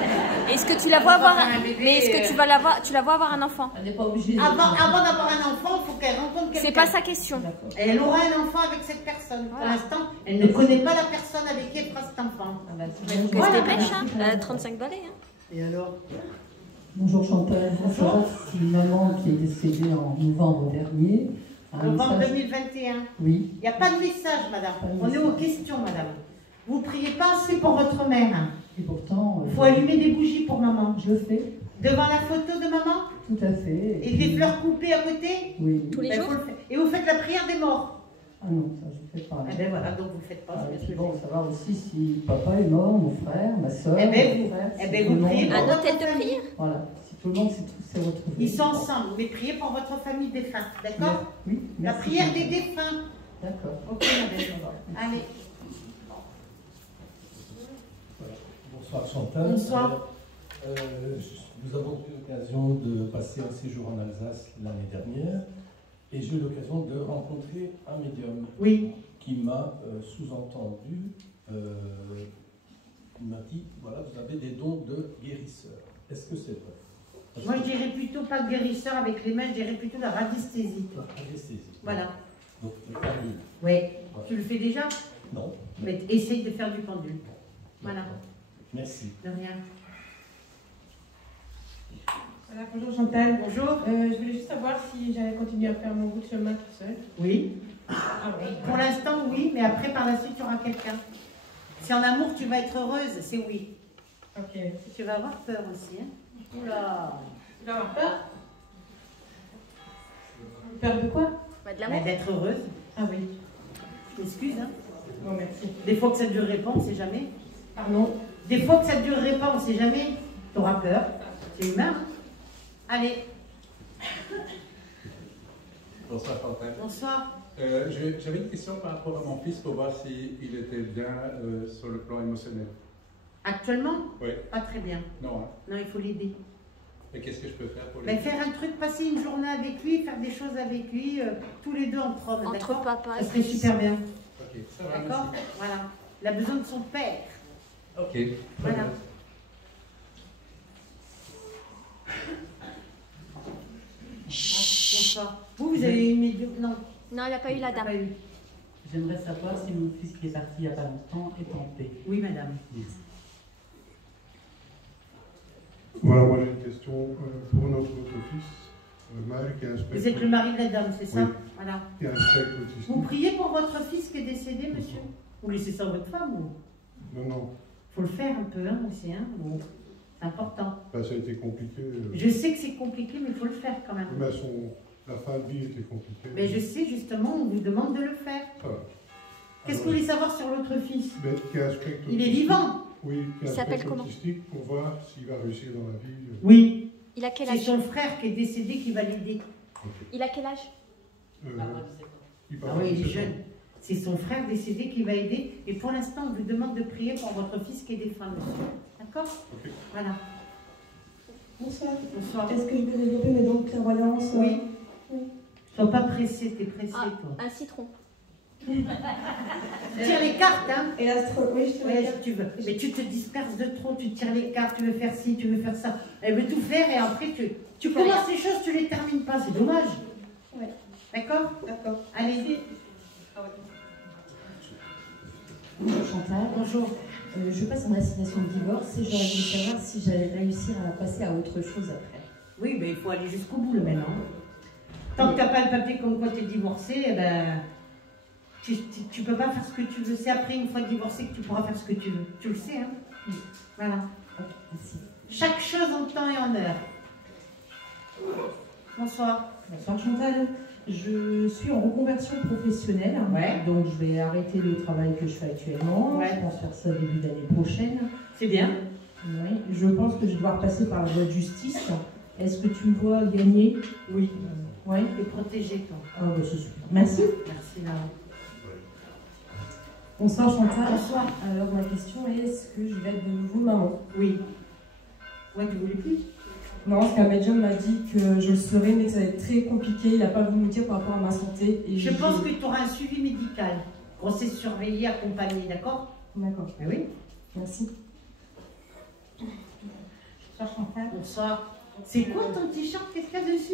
Est-ce que tu la vois avoir un... Mais est-ce que tu la vois avoir un enfant? Elle n'est pas obligée. Avant d'avoir un enfant, il faut qu'elle rencontre quelqu'un. C'est pas sa question. Et elle aura un enfant avec cette personne. Pour l'instant, elle ne connaît pas la personne avec qui elle fera cet enfant. Elle se dépêche, hein. Elle a 35 balais. Hein. Et alors? Bonjour Chantal, je voudrais savoir si maman qui est décédée en novembre dernier Novembre message. 2021. Oui. Il n'y a pas de message, madame. Pas de On est message. aux questions, madame. Vous priez pas assez pour votre mère. Et pourtant. Il faut allumer des bougies pour maman. Je le fais. Devant la photo de maman. Tout à fait. Et des fleurs coupées à côté. Oui. Ben, faut le faire. Et vous faites la prière des morts. Ah non, ça je ne fais pas. Eh ben voilà, donc vous ne faites pas. Et puis bon, savoir aussi si papa est mort, mon frère, ma soeur, Eh ben, mon vous- frère. eh si ben, tout vous le monde- priez pour Un votre hôtel de famille. prière. Voilà, si tout le monde s'est retrouvé. Ils sont ensemble, mais priez pour votre famille défunte, d'accord? Oui, La merci. prière des défunts. D'accord. Ok, madame. Allez. Bonsoir Chantal. Bonsoir. Nous avons eu l'occasion de passer un séjour en Alsace l'année dernière et j'ai eu l'occasion de rencontrer un médium qui m'a sous-entendu, il m'a dit, voilà, vous avez des dons de guérisseur. Est-ce que c'est vrai? Parce Moi, que- je dirais plutôt pas de guérisseur avec les mains, je dirais plutôt la radiesthésie. Anesthésie. Voilà. Donc, le pendule. Oui. Voilà. Tu le fais déjà? Non. Mais essaye de faire du pendule. Voilà. Merci. De rien. Voilà, bonjour Chantal. Bonjour. Je voulais juste savoir si j'allais continuer à faire mon bout de chemin tout seul. Oui. Pour l'instant, oui, mais après, par la suite, tu auras quelqu'un. Si en amour, tu vas être heureuse, c'est oui. Ok. Tu vas avoir peur aussi. Hein. Oula. Tu vas avoir peur? Peur de quoi? De l'amour. D'être heureuse. Ah oui. Je m'excuse. Hein. Bon, merci. Des fois que ça ne durerait pas, on ne sait jamais. Pardon? Des fois que ça ne durerait pas, on ne sait jamais. Tu auras peur. C'est humain. Hein. Allez. Bonsoir Chantal. Bonsoir. J'avais une question par rapport à mon fils pour voir s'il était bien sur le plan émotionnel. Actuellement? Oui. Pas très bien. Non, hein. Non, il faut l'aider. Et qu'est-ce que je peux faire pour l'aider? Ben, faire un truc, passer une journée avec lui, faire des choses avec lui, tous les deux entre hommes. Entre d'accord? papa Ça et serait fils. super bien. Ok, ça va, D'accord? merci. Voilà. Il a besoin de son père. Ok. très Voilà. bien. Bonsoir. Vous avez une médium? Non. Non, il n'a pas eu la dame. J'aimerais savoir si mon fils qui est parti il n'y a pas longtemps est en paix. Oui, madame. Voilà, moi j'ai une question pour notre fils, Maël, qui a un spectre. Vous êtes le mari de la dame, c'est ça? Oui. Voilà. Qui a un spectre autistique. Vous priez pour votre fils qui est décédé, monsieur? Vous laissez ça à votre femme ou? Non, non. Faut le faire un peu, hein, aussi, hein. Bon, c'est important. Ben, ça a été compliqué. Je sais que c'est compliqué, mais il faut le faire quand même. Mais la fin de vie était compliquée. Mais je sais, justement, on vous demande de le faire. Ça va. Qu'est-ce que vous voulez savoir sur l'autre fils? Ben, qui a un spectre Il est autistique. vivant. Oui, qui a Il un s'appelle spectre comment? autistique pour voir s'il va réussir dans la vie. Oui. Il a quel C'est âge? son frère qui est décédé qui va l'aider. Il a quel âge? Il Ah oui, il est jeune. C'est son frère décédé qui va aider. Et pour l'instant, on vous demande de prier pour votre fils qui est défunt, monsieur. D'accord? Voilà. Bonsoir. Bonsoir. Est-ce que je peux développer mes dons de clairvoyance? Oui. Oui. Sois pas pressé, t'es pressé, Ah, toi. un citron. Tire les cartes, hein? Et l'astro, oui, je tire les Ouais, cartes. si tu veux. Mais tu te disperses de trop, tu tires les cartes, tu veux faire ci, tu veux faire ça. Elle veut tout faire et après tu commences les choses, tu les termines pas, c'est dommage. Ouais. D'accord? D'accord. Allez. Bonjour Chantal. Bonjour. Je passe en assignation de divorce et j'aurais voulu savoir si j'allais réussir à passer à autre chose après. Oui, mais il faut aller jusqu'au bout, le maintenant. Tant que tu n'as pas le papier comme quoi tu es divorcé, eh ben, tu peux pas faire ce que tu veux. C'est après, une fois divorcé, que tu pourras faire ce que tu veux. Tu le sais, hein? Oui. Voilà. Ok, merci. Chaque chose en temps et en heure. Bonsoir. Bonsoir Chantal. Je suis en reconversion professionnelle, donc je vais arrêter le travail que je fais actuellement. Je pense faire ça début d'année prochaine. C'est bien. Oui, je pense que je vais devoir passer par la voie de justice. Est-ce que tu me vois gagner? Oui. Oui. Et protéger, toi. Ah bah c'est super. Merci. Merci, Laura. Bonsoir Chantal. Bonsoir. Alors ma question est, est-ce que je vais être de nouveau maman? Oui. Ouais, tu voulais plus? Non, parce qu'un médium m'a dit que je le serais, mais que ça va être très compliqué. Il n'a pas voulu me dire par rapport à ma santé. Et Je pense que tu auras un suivi médical. Grossesse surveillée, accompagnée, d'accord? D'accord. Mais oui. Merci. Bonsoir Chantal. Bonsoir. C'est quoi ton t-shirt? Qu'est-ce qu'il y a dessus?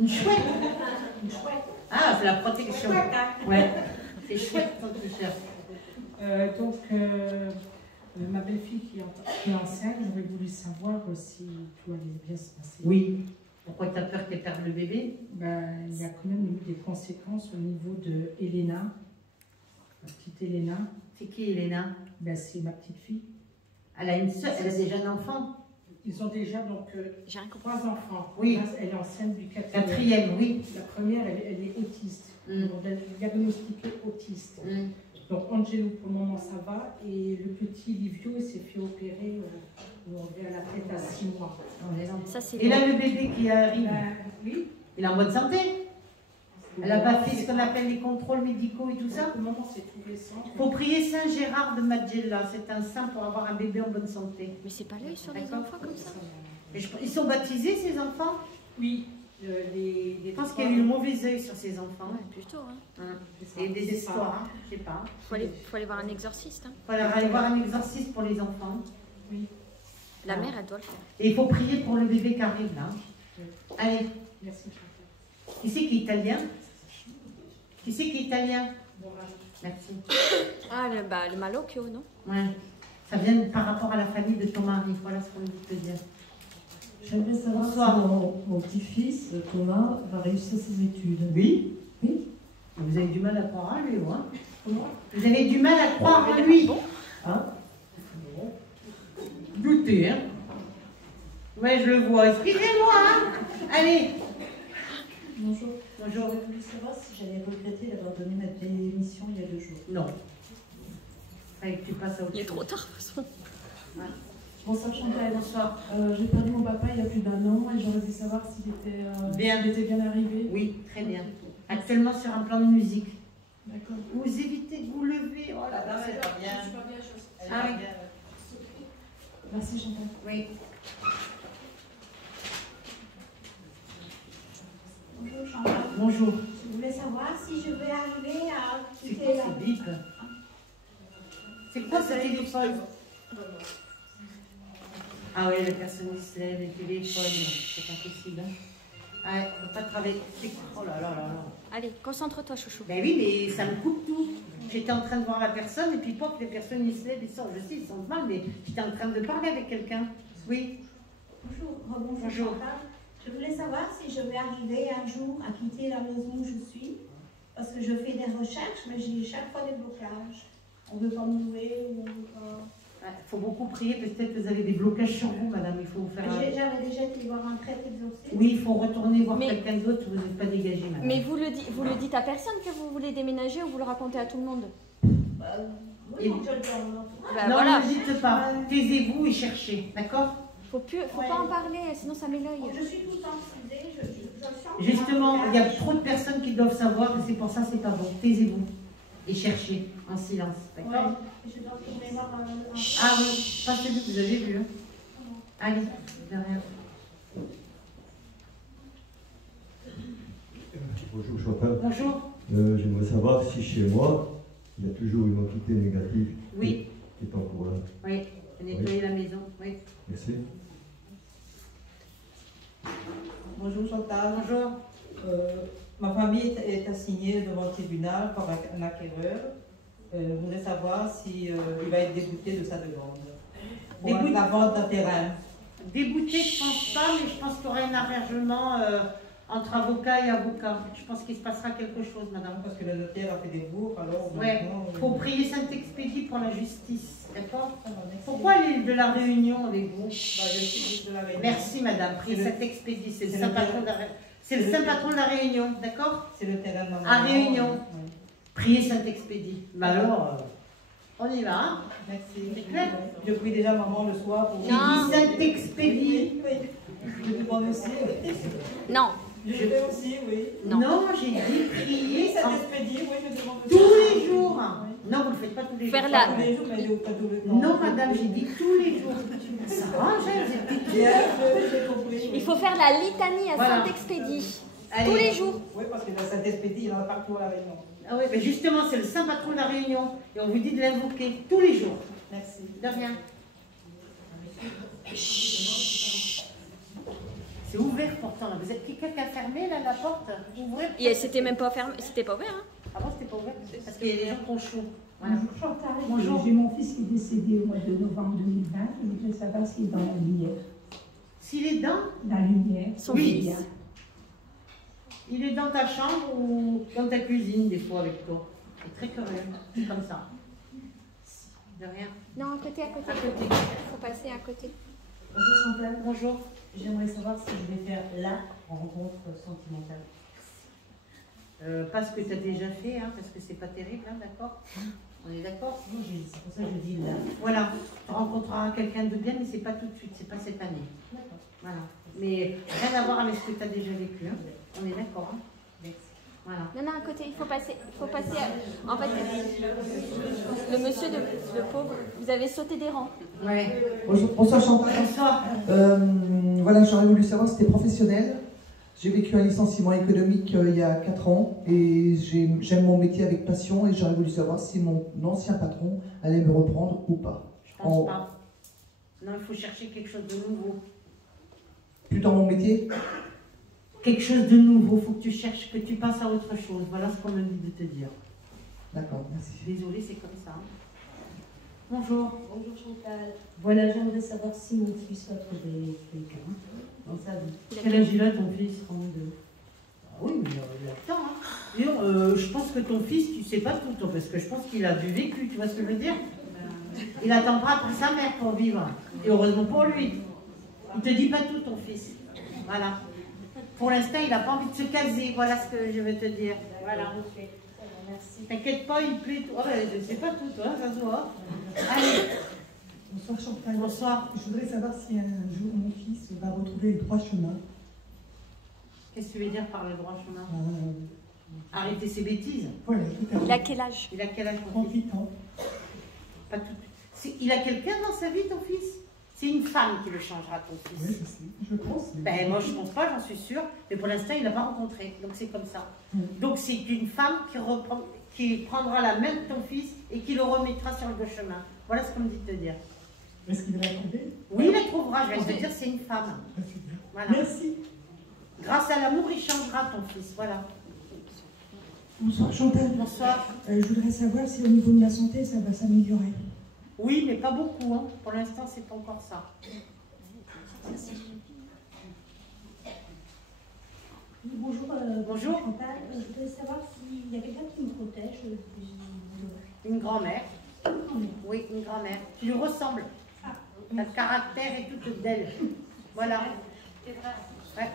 Une chouette. Une chouette. Ah, c'est la protection. Ouais. C'est chouette ton t-shirt. Ma belle-fille qui est enceinte, j'aurais voulu savoir si tout allait bien se passer. Oui. Pourquoi tu as peur qu'elle perde le bébé? Ben, il y a quand même eu des conséquences au niveau de Elena, la petite Elena. C'est qui Elena? Ben, c'est ma petite fille. Elle a une soeur, elle a déjà un enfant. Ils ont déjà donc 3 enfants. Oui. Là, elle est enceinte du 4e. 4e, oui. La première, elle est autiste. Donc, elle est diagnostiquée autiste. Donc Angelo, pour le moment, ça va. Et le petit Livio, il s'est fait opérer à la tête à 6 mois. Ça, et là, le bébé qui arrive, oui. Il est en bonne santé? Elle n'a pas fait ce qu'on appelle les contrôles médicaux et tout ça? Pour le moment, c'est tout récent. Il faut prier Saint Gérard de Magella. C'est un saint pour avoir un bébé en bonne santé. Mais c'est pas l'œil sur les enfants comme ça? Ils sont baptisés, ces enfants? Oui. Je pense qu'il y a eu le mauvais œil sur ces enfants. Ouais, plutôt. Hein. Et des histoires, hein, je sais pas. Faut aller voir un exorciste. Hein. Faut aller voir un exorciste pour les enfants. Oui. La mère, elle doit le faire. Et il faut prier pour le bébé qui arrive là. Allez. Merci. Qui c'est qui est italien? Qui c'est qui est italien? Merci. Ah, le malocchio, non? Ouais. Ça vient par rapport à la famille de ton mari. Voilà ce qu'on veut te dire. J'aimerais savoir si mon petit-fils, Thomas, va réussir ses études. Oui. Oui. Vous avez du mal à croire en lui, hein? Vous avez du mal à croire en lui. Hein? Doutez, hein? Ouais, je le vois. Excusez-moi, hein? Allez. Bonjour. Bonjour. Je voulais savoir si j'allais regretter d'avoir donné ma démission il y a 2 jours. Non. Allez, tu passes à autre chose. Il est trop tard, de toute façon. Ouais. Bonsoir Chantal. Bonsoir. J'ai perdu mon papa il y a plus d'1 an et j'aurais voulu savoir s'il était bien arrivé. Oui, très bien. Actuellement sur un plan de musique. D'accord. Vous évitez de vous lever. Oh là là, c'est pas bien. Ah oui. Merci Chantal. Oui. Bonjour Chantal. Bonjour. Je voulais savoir si je vais arriver à C'est quitter quoi la... ce bip? C'est quoi ce téléphone? Ah oui, la personne qui se lève, le téléphone, c'est pas possible. Hein. Ah, on ne peut pas travailler. Oh là là là là. Allez, concentre-toi, chouchou. Ben oui, mais ça me coupe tout. J'étais en train de voir la personne et puis pop, les personnes ils se lèvent, ils sortent. Je sais, ils sont mal, mais j'étais en train de parler avec quelqu'un. Oui. Bonjour, rebonjour Bonjour. Chantal. Je voulais savoir si je vais arriver un jour à quitter la maison où je suis. Parce que je fais des recherches, mais j'ai chaque fois des blocages. On ne veut pas m'ouvrir ou on ne veut pas... Il faut beaucoup prier, peut-être que vous avez des blocages sur vous, madame. Il faut faire. J'avais déjà été voir un prêtre exorciste. Oui, il faut retourner voir quelqu'un d'autre, vous n'êtes pas dégagé, madame. Mais vous le dites à personne que vous voulez déménager ou vous le racontez à tout le monde? Oui, donc je le fais en entourage. Non, voilà. ne dites pas. Taisez-vous et cherchez, d'accord? Faut pas en parler, sinon ça met l'œil. Je suis tout le temps excusée, je sens. Justement, il y a trop de personnes qui doivent savoir et c'est pour ça que c'est pas bon. Taisez-vous et cherchez en silence, d'accord? Ouais. Je dois retourner voir un... Ah oui, pas celui que vous avez vu. Hein. Allez, de rien. Bonjour Chantal. Bonjour. J'aimerais savoir si chez moi, il y a toujours une entité négative oui. qui est en cours là. Oui, nettoyer la maison. Oui. Merci. Bonjour Chantal. Bonjour. Ma famille est assignée devant le tribunal par un acquéreur. Je voudrais savoir si il va être débouté de sa demande. Pour la vente d'un terrain. Débouté, je ne pense pas, mais je pense qu'il y aura un arrangement entre avocat et avocat. Je pense qu'il se passera quelque chose, madame. Parce que le notaire a fait des bourgs, alors... Oui, il faut prier Saint-Expédie pour la justice, d'accord? Pourquoi l'île de la Réunion avec vous? Merci, madame. Priez Saint-Expédie, c'est le saint patron de la Réunion. C'est le saint patron de la Réunion, d'accord? C'est le terrain de ma maman. À Réunion. Priez Saint-Expédie. Bah alors, on y va, hein? Merci. C'est clair? Je prie déjà maman le soir pour... J'ai dit Saint-Expédie. Je demande aussi. Non. Je fais aussi, oui. Non, j'ai dit prier Saint-Expédie, oui, je demande aussi. tous les jours. Non, vous ne le faites pas tous les jours. Faire la... Tous les jours, mais il est au cadeau le temps. Non, madame, j'ai dit tous les jours. Ça arrange, vous êtes bien. Il faut faire la litanie à Voilà. Saint-Expédie. Allez. Tous les jours. Oui, parce que dans Saint-Expédie, il y en a partout à la Réunion. Ah oui, mais justement, c'est le saint patron de la Réunion. Et on vous dit de l'invoquer tous les jours. Merci. De rien. C'est ouvert pourtant. Vous êtes quelqu'un qui a fermé là, la porte? Ouvrez. Et c'était même pas fermé, c'était pas ouvert. Hein. Ah bon, c'était pas ouvert? Parce qu'il y a des gens qui ont chaud. Voilà. Bonjour Chantal. Bonjour. J'ai mon fils qui est décédé au mois de novembre 2020. Je voudrais savoir s'il est dans la lumière. S'il est dans la lumière, oui. Il est dans ta chambre ou dans ta cuisine, des fois, avec toi. C'est très curieux, c'est comme ça. De rien. Non, à côté, à côté. À côté. Il faut passer à côté. Bonjour Chantal. Bonjour. J'aimerais savoir si je vais faire la rencontre sentimentale. Pas ce que tu as déjà fait, hein, parce que c'est pas terrible, hein, d'accord? On est d'accord? C'est pour ça que je dis là. Voilà, tu rencontreras quelqu'un de bien, mais c'est pas tout de suite, c'est pas cette année. D'accord. Voilà. Mais rien à voir avec ce que tu as déjà vécu. Hein. On est d'accord, hein? Voilà. Non, non, à côté, il faut passer en fait, le monsieur de pauvre, vous avez sauté des rangs. Ouais. Bonsoir Chantal. Bonsoir. Voilà, j'aurais voulu savoir si c'était professionnel. J'ai vécu un licenciement économique il y a 4 ans et j'aime mon métier avec passion et j'aurais voulu savoir si mon ancien patron allait me reprendre ou pas. Je pense pas. Non, il faut chercher quelque chose de nouveau. Plus dans mon métier? Quelque chose de nouveau, il faut que tu cherches, que tu passes à autre chose. Voilà ce qu'on me dit de te dire. D'accord, merci. Désolée, c'est comme ça. Bonjour. Bonjour Chantal. Voilà, j'aimerais savoir si mon fils va trouver quelqu'un dans sa vie. Quel âge il a ton fils? 32. Ah oui, mais il a le temps. Hein. Je pense que ton fils, tu sais pas tout, toi, parce que je pense qu'il a du vécu, tu vois ce que je veux dire? Il attend pas après sa mère pour vivre. Et heureusement pour lui. Il te dit pas tout, ton fils. Voilà. Pour l'instant, il n'a pas envie de se caser. Voilà ce que je veux te dire. Voilà. Merci. T'inquiète pas, il plaît. Oh, je ne sais pas tout, toi, ça se voit. Allez. Bonsoir Chantal. Bonsoir. Je voudrais savoir si un jour mon fils va retrouver le droit chemin. Qu'est-ce que tu veux dire par le droit chemin? Arrêter ses bêtises. Voilà, il a quel âge? Il a quel âge? 38 ans. Pas tout. Il a quelqu'un dans sa vie, ton fils? C'est une femme qui le changera, ton fils. Oui, je sais, je pense. Ben, moi, je ne pense pas, j'en suis sûre. Mais pour l'instant, il n'a pas rencontré. Donc, c'est comme ça. Donc, c'est une femme qui prendra la main de ton fils et qui le remettra sur le bon chemin. Voilà ce qu'on me dit de te dire. Est-ce qu'il va la trouver? Oui, il la trouvera. Je vais te dire, c'est une femme. Voilà. Merci. Grâce à l'amour, il changera, ton fils. Voilà. Bonsoir Chantal. Bonsoir. Je voudrais savoir si au niveau de la santé, ça va s'améliorer. Oui, mais pas beaucoup. Hein. Pour l'instant, c'est pas encore ça. Merci. Bonjour. Bonjour. Chantal. Je voudrais savoir s'il y a quelqu'un qui me protège. Une grand-mère. Oui, une grand-mère. Tu lui ressembles. Le caractère est toute d'elle. Voilà. Ouais,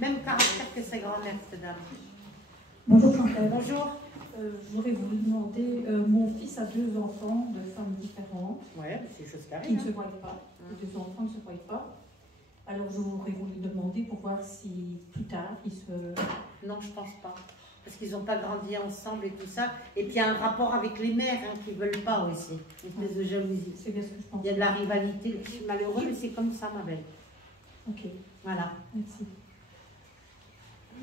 même caractère que sa grand-mère, cette dame. Bonjour Chantal. Bonjour. J'aurais voulu demander, mon fils a 2 enfants de femmes différentes. Ouais, c'est chose qui arrive. Qui ne se voient pas. Les 2 enfants ne se voient pas. Alors j'aurais voulu demander pour voir si plus tard ils se... Non, je pense pas. Parce qu'ils n'ont pas grandi ensemble et tout ça. Et puis il y a un rapport avec les mères qui ne veulent pas aussi. Une espèce de jalousie. C'est bien ce que je pense. Il y a de la rivalité. Je suis malheureux, mais c'est comme ça, ma belle. Ok. Voilà. Merci.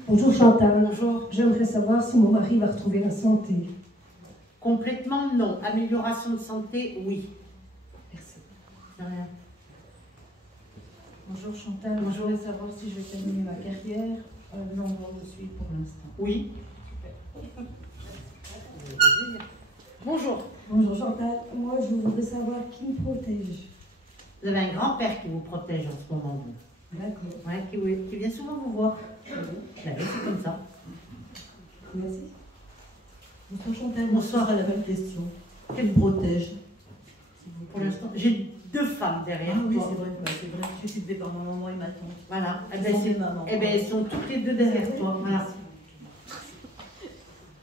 Bonjour Chantal. Bonjour. J'aimerais savoir si mon mari va retrouver la santé. Complètement non. Amélioration de santé, oui. Merci. De rien. Bonjour Chantal. Moi, je voudrais savoir si je vais terminer ma carrière. Non, je suis pour l'instant. Oui. Bonjour. Bonjour Chantal. Moi, je voudrais savoir qui me protège. Vous avez un grand-père qui vous protège en ce moment. D'accord. Ouais, qui vient souvent vous voir. C'est comme ça. Merci. Bonsoir Chantal. Bonsoir. À la même question. Quelle protège? Pour l'instant, j'ai 2 femmes derrière. Ah oui, toi. c'est vrai. Je suis élevée par ma maman et ma tante. Voilà. Elles sont toutes les 2 derrière toi. Voilà.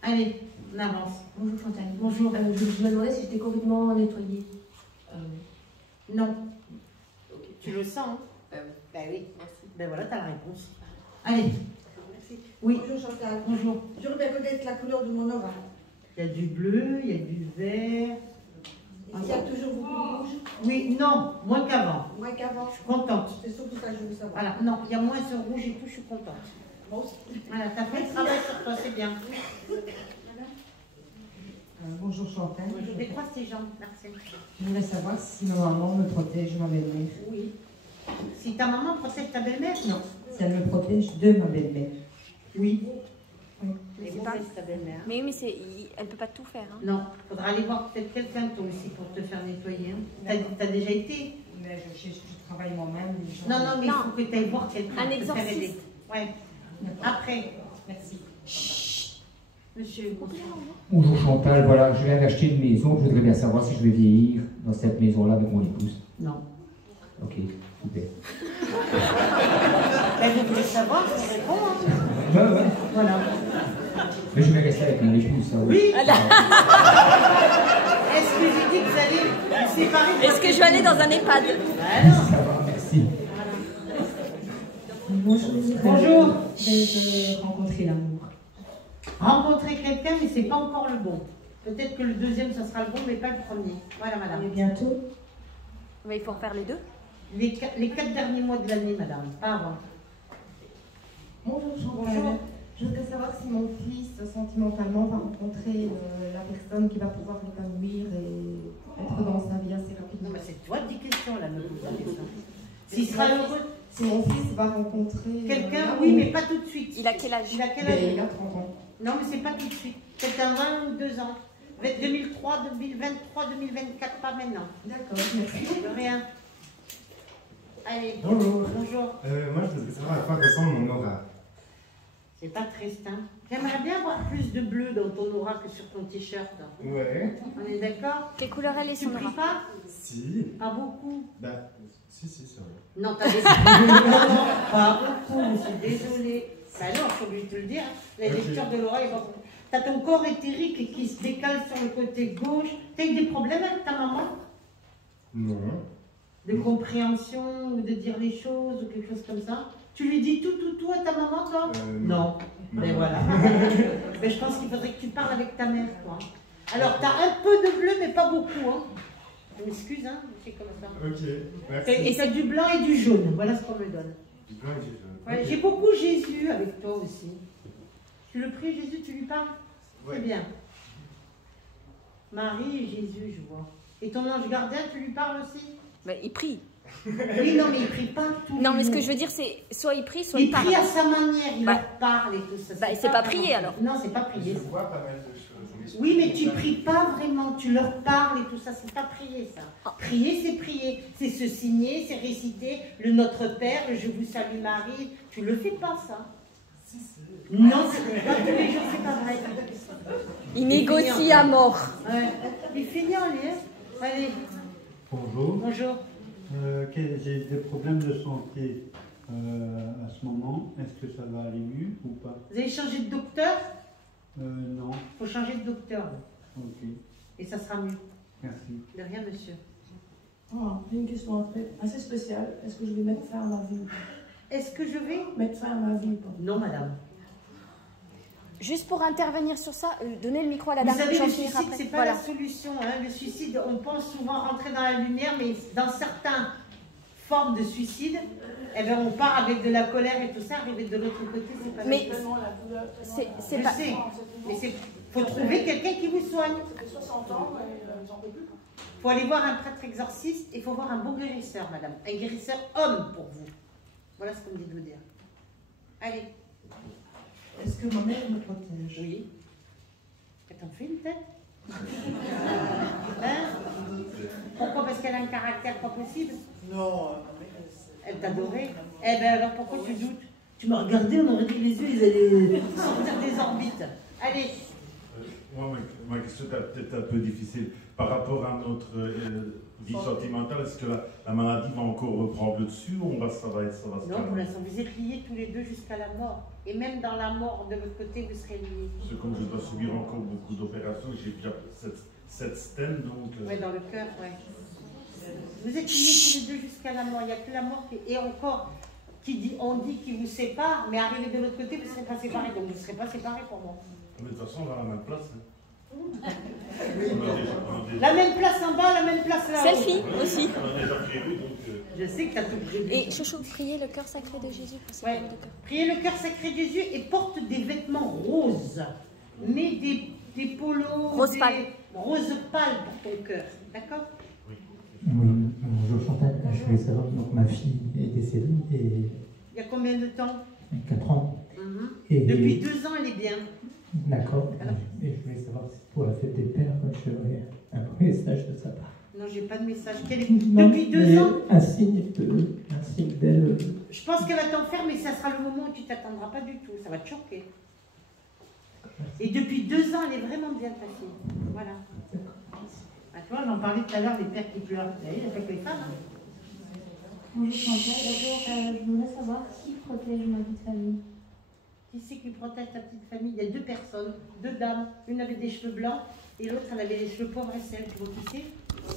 Allez, on avance. Bonjour Chantal. Bonjour. Je me demandais si j'étais complètement nettoyée. Non. Tu le sens, hein? Ben oui. Merci. Ben voilà, tu as la réponse. Allez. Merci. Oui. Bonjour Chantal. Bonjour. J'aurais bien connaître la couleur de mon aura. Il y a du bleu, il y a du vert. Il y a toujours beaucoup de rouge? Oui, non, moins qu'avant. Moins qu'avant? Je suis contente. C'est surtout ça que je veux savoir. Voilà, non, il y a moins ce rouge et tout, je suis contente. Moi aussi. Voilà, tu as fait le travail sur toi, c'est bien. Bonjour Chantal. Je décroise tes jambes, merci. Je voudrais savoir si ma maman me protège ma belle-mère. Oui. Si ta maman protège ta belle-mère? Non, si elle me protège de ma belle-mère. Oui. Mais c'est pas ta belle-mère. Mais oui, mais elle peut pas tout faire. Hein. Non, il faudra aller voir peut-être quelqu'un toi aussi pour te faire nettoyer. Hein. T'as déjà été? Mais je travaille moi-même. Non, non, mais il faut que tu ailles voir quelqu'un. Un pour te faire exorciste. aider. Ouais. Après. Merci. Chut. Monsieur, bonsoir. Bonjour Chantal, voilà, je viens d'acheter une maison, je voudrais bien savoir si je vais vieillir dans cette maison-là avec mon épouse. Non. Ok, super. Ben, vous voulez savoir, je réponds. Hein. Ouais. Voilà. Mais je vais rester avec mon épouse, ça Oui. Est-ce que j'ai dit que vous allez vous séparer? Est-ce que je vais aller dans un EHPAD? Ça va, merci. Bonjour. Bonjour. Je vais rencontrer l'amour. Rencontrer quelqu'un, mais c'est pas encore le bon. Peut-être que le deuxième, ça sera le bon, mais pas le premier. Voilà, madame. Et bientôt? Mais il faut en faire les deux. Les 4 derniers mois de l'année, madame, pas avant. Bonjour Chantal. Bonjour. Je voudrais savoir si mon fils, sentimentalement, va rencontrer la personne qui va pouvoir l'épanouir et être dans sa vie assez rapidement. Non, mais c'est toi 10 questions, là, me pose la question. S'il sera heureux. Si mon fils va rencontrer... Quelqu'un, oui, mais pas tout de suite. Il a quel âge? Il a quel âge? Il a 30 ans. Non, mais c'est pas tout de suite. Peut-être un 1 ou 2 ans. 2003, 2023, 2024, pas maintenant. D'accord, merci. De rien. Allez. Bonjour. Bonjour. Moi, je voudrais savoir à quoi ressemble mon aura. C'est pas triste, hein. J'aimerais bien avoir plus de bleu dans ton aura que sur ton t-shirt. Ouais. On est d'accord? Quelle couleur elle est, Tu son pries aura? pas? Si. Pas beaucoup. Bah, si, c'est vrai. Non, t'as des... Non, pas beaucoup, je suis désolée. Bah non, je suis obligée de te le dire. La lecture de l'aura est pas... T'as ton corps éthérique qui se décale sur le côté gauche. T'as eu des problèmes avec ta maman? Non. De compréhension ou de dire les choses ou quelque chose comme ça? Tu lui dis tout à ta maman, toi? Non. Mais voilà. Mais je pense qu'il faudrait que tu parles avec ta mère, toi. Alors, t'as un peu de bleu, mais pas beaucoup, hein. Je m'excuse, hein, c'est comme ça. Ok, merci. Et t'as du blanc et du jaune. Voilà ce qu'on me donne. Du blanc et du jaune. Ouais, Ok. j'ai beaucoup Jésus avec toi aussi. Tu le pries, Jésus, tu lui parles? Ouais. C'est bien. Marie et Jésus, je vois. Et ton ange gardien, tu lui parles aussi? Ben, il prie. Oui, non, mais il prie pas tout. Non, mais ce que je veux dire, c'est soit il prie, soit il Il parle. prie à sa manière, il Bah. leur parle et tout ça. Bah, c'est pas prier, alors. Non, c'est pas prier. Je vois pas mal de choses. Oui, mais tu pries pas vraiment, tu leur parles et tout ça, c'est pas prier ça. Prier, c'est prier, c'est se signer, c'est réciter le Notre Père, le Je vous salue Marie, tu le fais pas ça. Si. Non, c'est pas tous les jours, c'est pas vrai. Il négocie à mort. Ouais. Il finit en l'air. Allez, Bonjour. bonjour. J'ai des problèmes de santé à ce moment. Est-ce que ça va aller mieux ou pas? Vous avez changé de docteur? Non. Il faut changer de docteur. Ok. Et ça sera mieux. Merci. De rien, monsieur. J'ai une question assez spéciale. Est-ce que je vais mettre fin à ma vie ou pas? Est-ce que je vais Mettre fin à ma vie ou pas? Non, madame. Juste pour intervenir sur ça, donnez le micro à la Vous dame. savez, j'en le finirai suicide, après. c'est pas Voilà. la solution. Hein. Le suicide, on pense souvent rentrer dans la lumière, mais dans certaines formes de suicide, eh ben, on part avec de la colère et tout ça, arriver de l'autre côté, c'est pas Mais la c'est Je pas... sais, mais il faut trouver quelqu'un qui vous soigne. J'ai 60 ans, mais j'en peux plus. Il faut aller voir un prêtre exorciste et il faut voir un bon guérisseur, madame. Un guérisseur homme pour vous. Voilà ce qu'on me dit de vous dire. Allez. Est-ce que ma mère me protège? Oui. T'en fais une tête? Hein? Pourquoi? Parce qu'elle a un caractère pas possible? Non. Elle t'adorait? Eh bien alors pourquoi tu doutes? Tu m'as regardé, on aurait dit que les yeux, ils allaient sortir des orbites. Allez. Moi, ma question est peut-être un peu difficile. Par rapport à notre vie sentimentale, est-ce que la maladie va encore reprendre le dessus ou ça va se Non, calmer? pour l'instant, vous êtes liés tous les deux jusqu'à la mort. Et même dans la mort, de votre côté, vous serez liés. Parce que comme je dois subir encore beaucoup d'opérations, j'ai déjà cette stène, donc... Oui, dans le cœur, oui. Vous êtes liés tous les deux jusqu'à la mort. Il n'y a que la mort qui... Et encore, on dit qu'il vous sépare, mais arrivé de l'autre côté, vous ne serez pas séparés. Donc vous ne serez pas séparés pour moi. Mais de toute façon, on va à la même place. Hein. La même place en bas, la même place là-haut. Selfie aussi. On a déjà prévu, donc... Je sais que tu as tout prévu. Et chouchou, priez le cœur sacré de Jésus pour ses problèmes de cœur. Priez le cœur sacré de Jésus et porte des vêtements roses. Mets des polos, Rose pâle. Rose pâle pour ton cœur. D'accord? Oui, bonjour Chantal. Je voulais savoir, donc ma fille est décédée et Il y a combien de temps? 4 ans. Et depuis 2 ans, elle est bien. D'accord. Et je voulais savoir si pour la fête des pères, j'aurais un message de sa part. Non, Non, j'ai pas de message. Depuis 2 ans. Un signe d'elle. Je pense qu'elle va t'en faire, mais ça sera le moment où tu t'attendras pas du tout. Ça va te choquer. Et depuis 2 ans, elle est vraiment bien passée. Voilà. Ah, tu vois, on en parlait tout à l'heure, les pères qui pleurent. Vous savez, avec les femmes. Hein. Bonjour Chantal, je voudrais savoir qui protège ma petite famille. Qui c'est qui protège ta petite famille? Il y a 2 personnes, 2 dames. Une avait des cheveux blancs et l'autre, elle avait des cheveux pauvres et seuls. Tu vois qui c'est?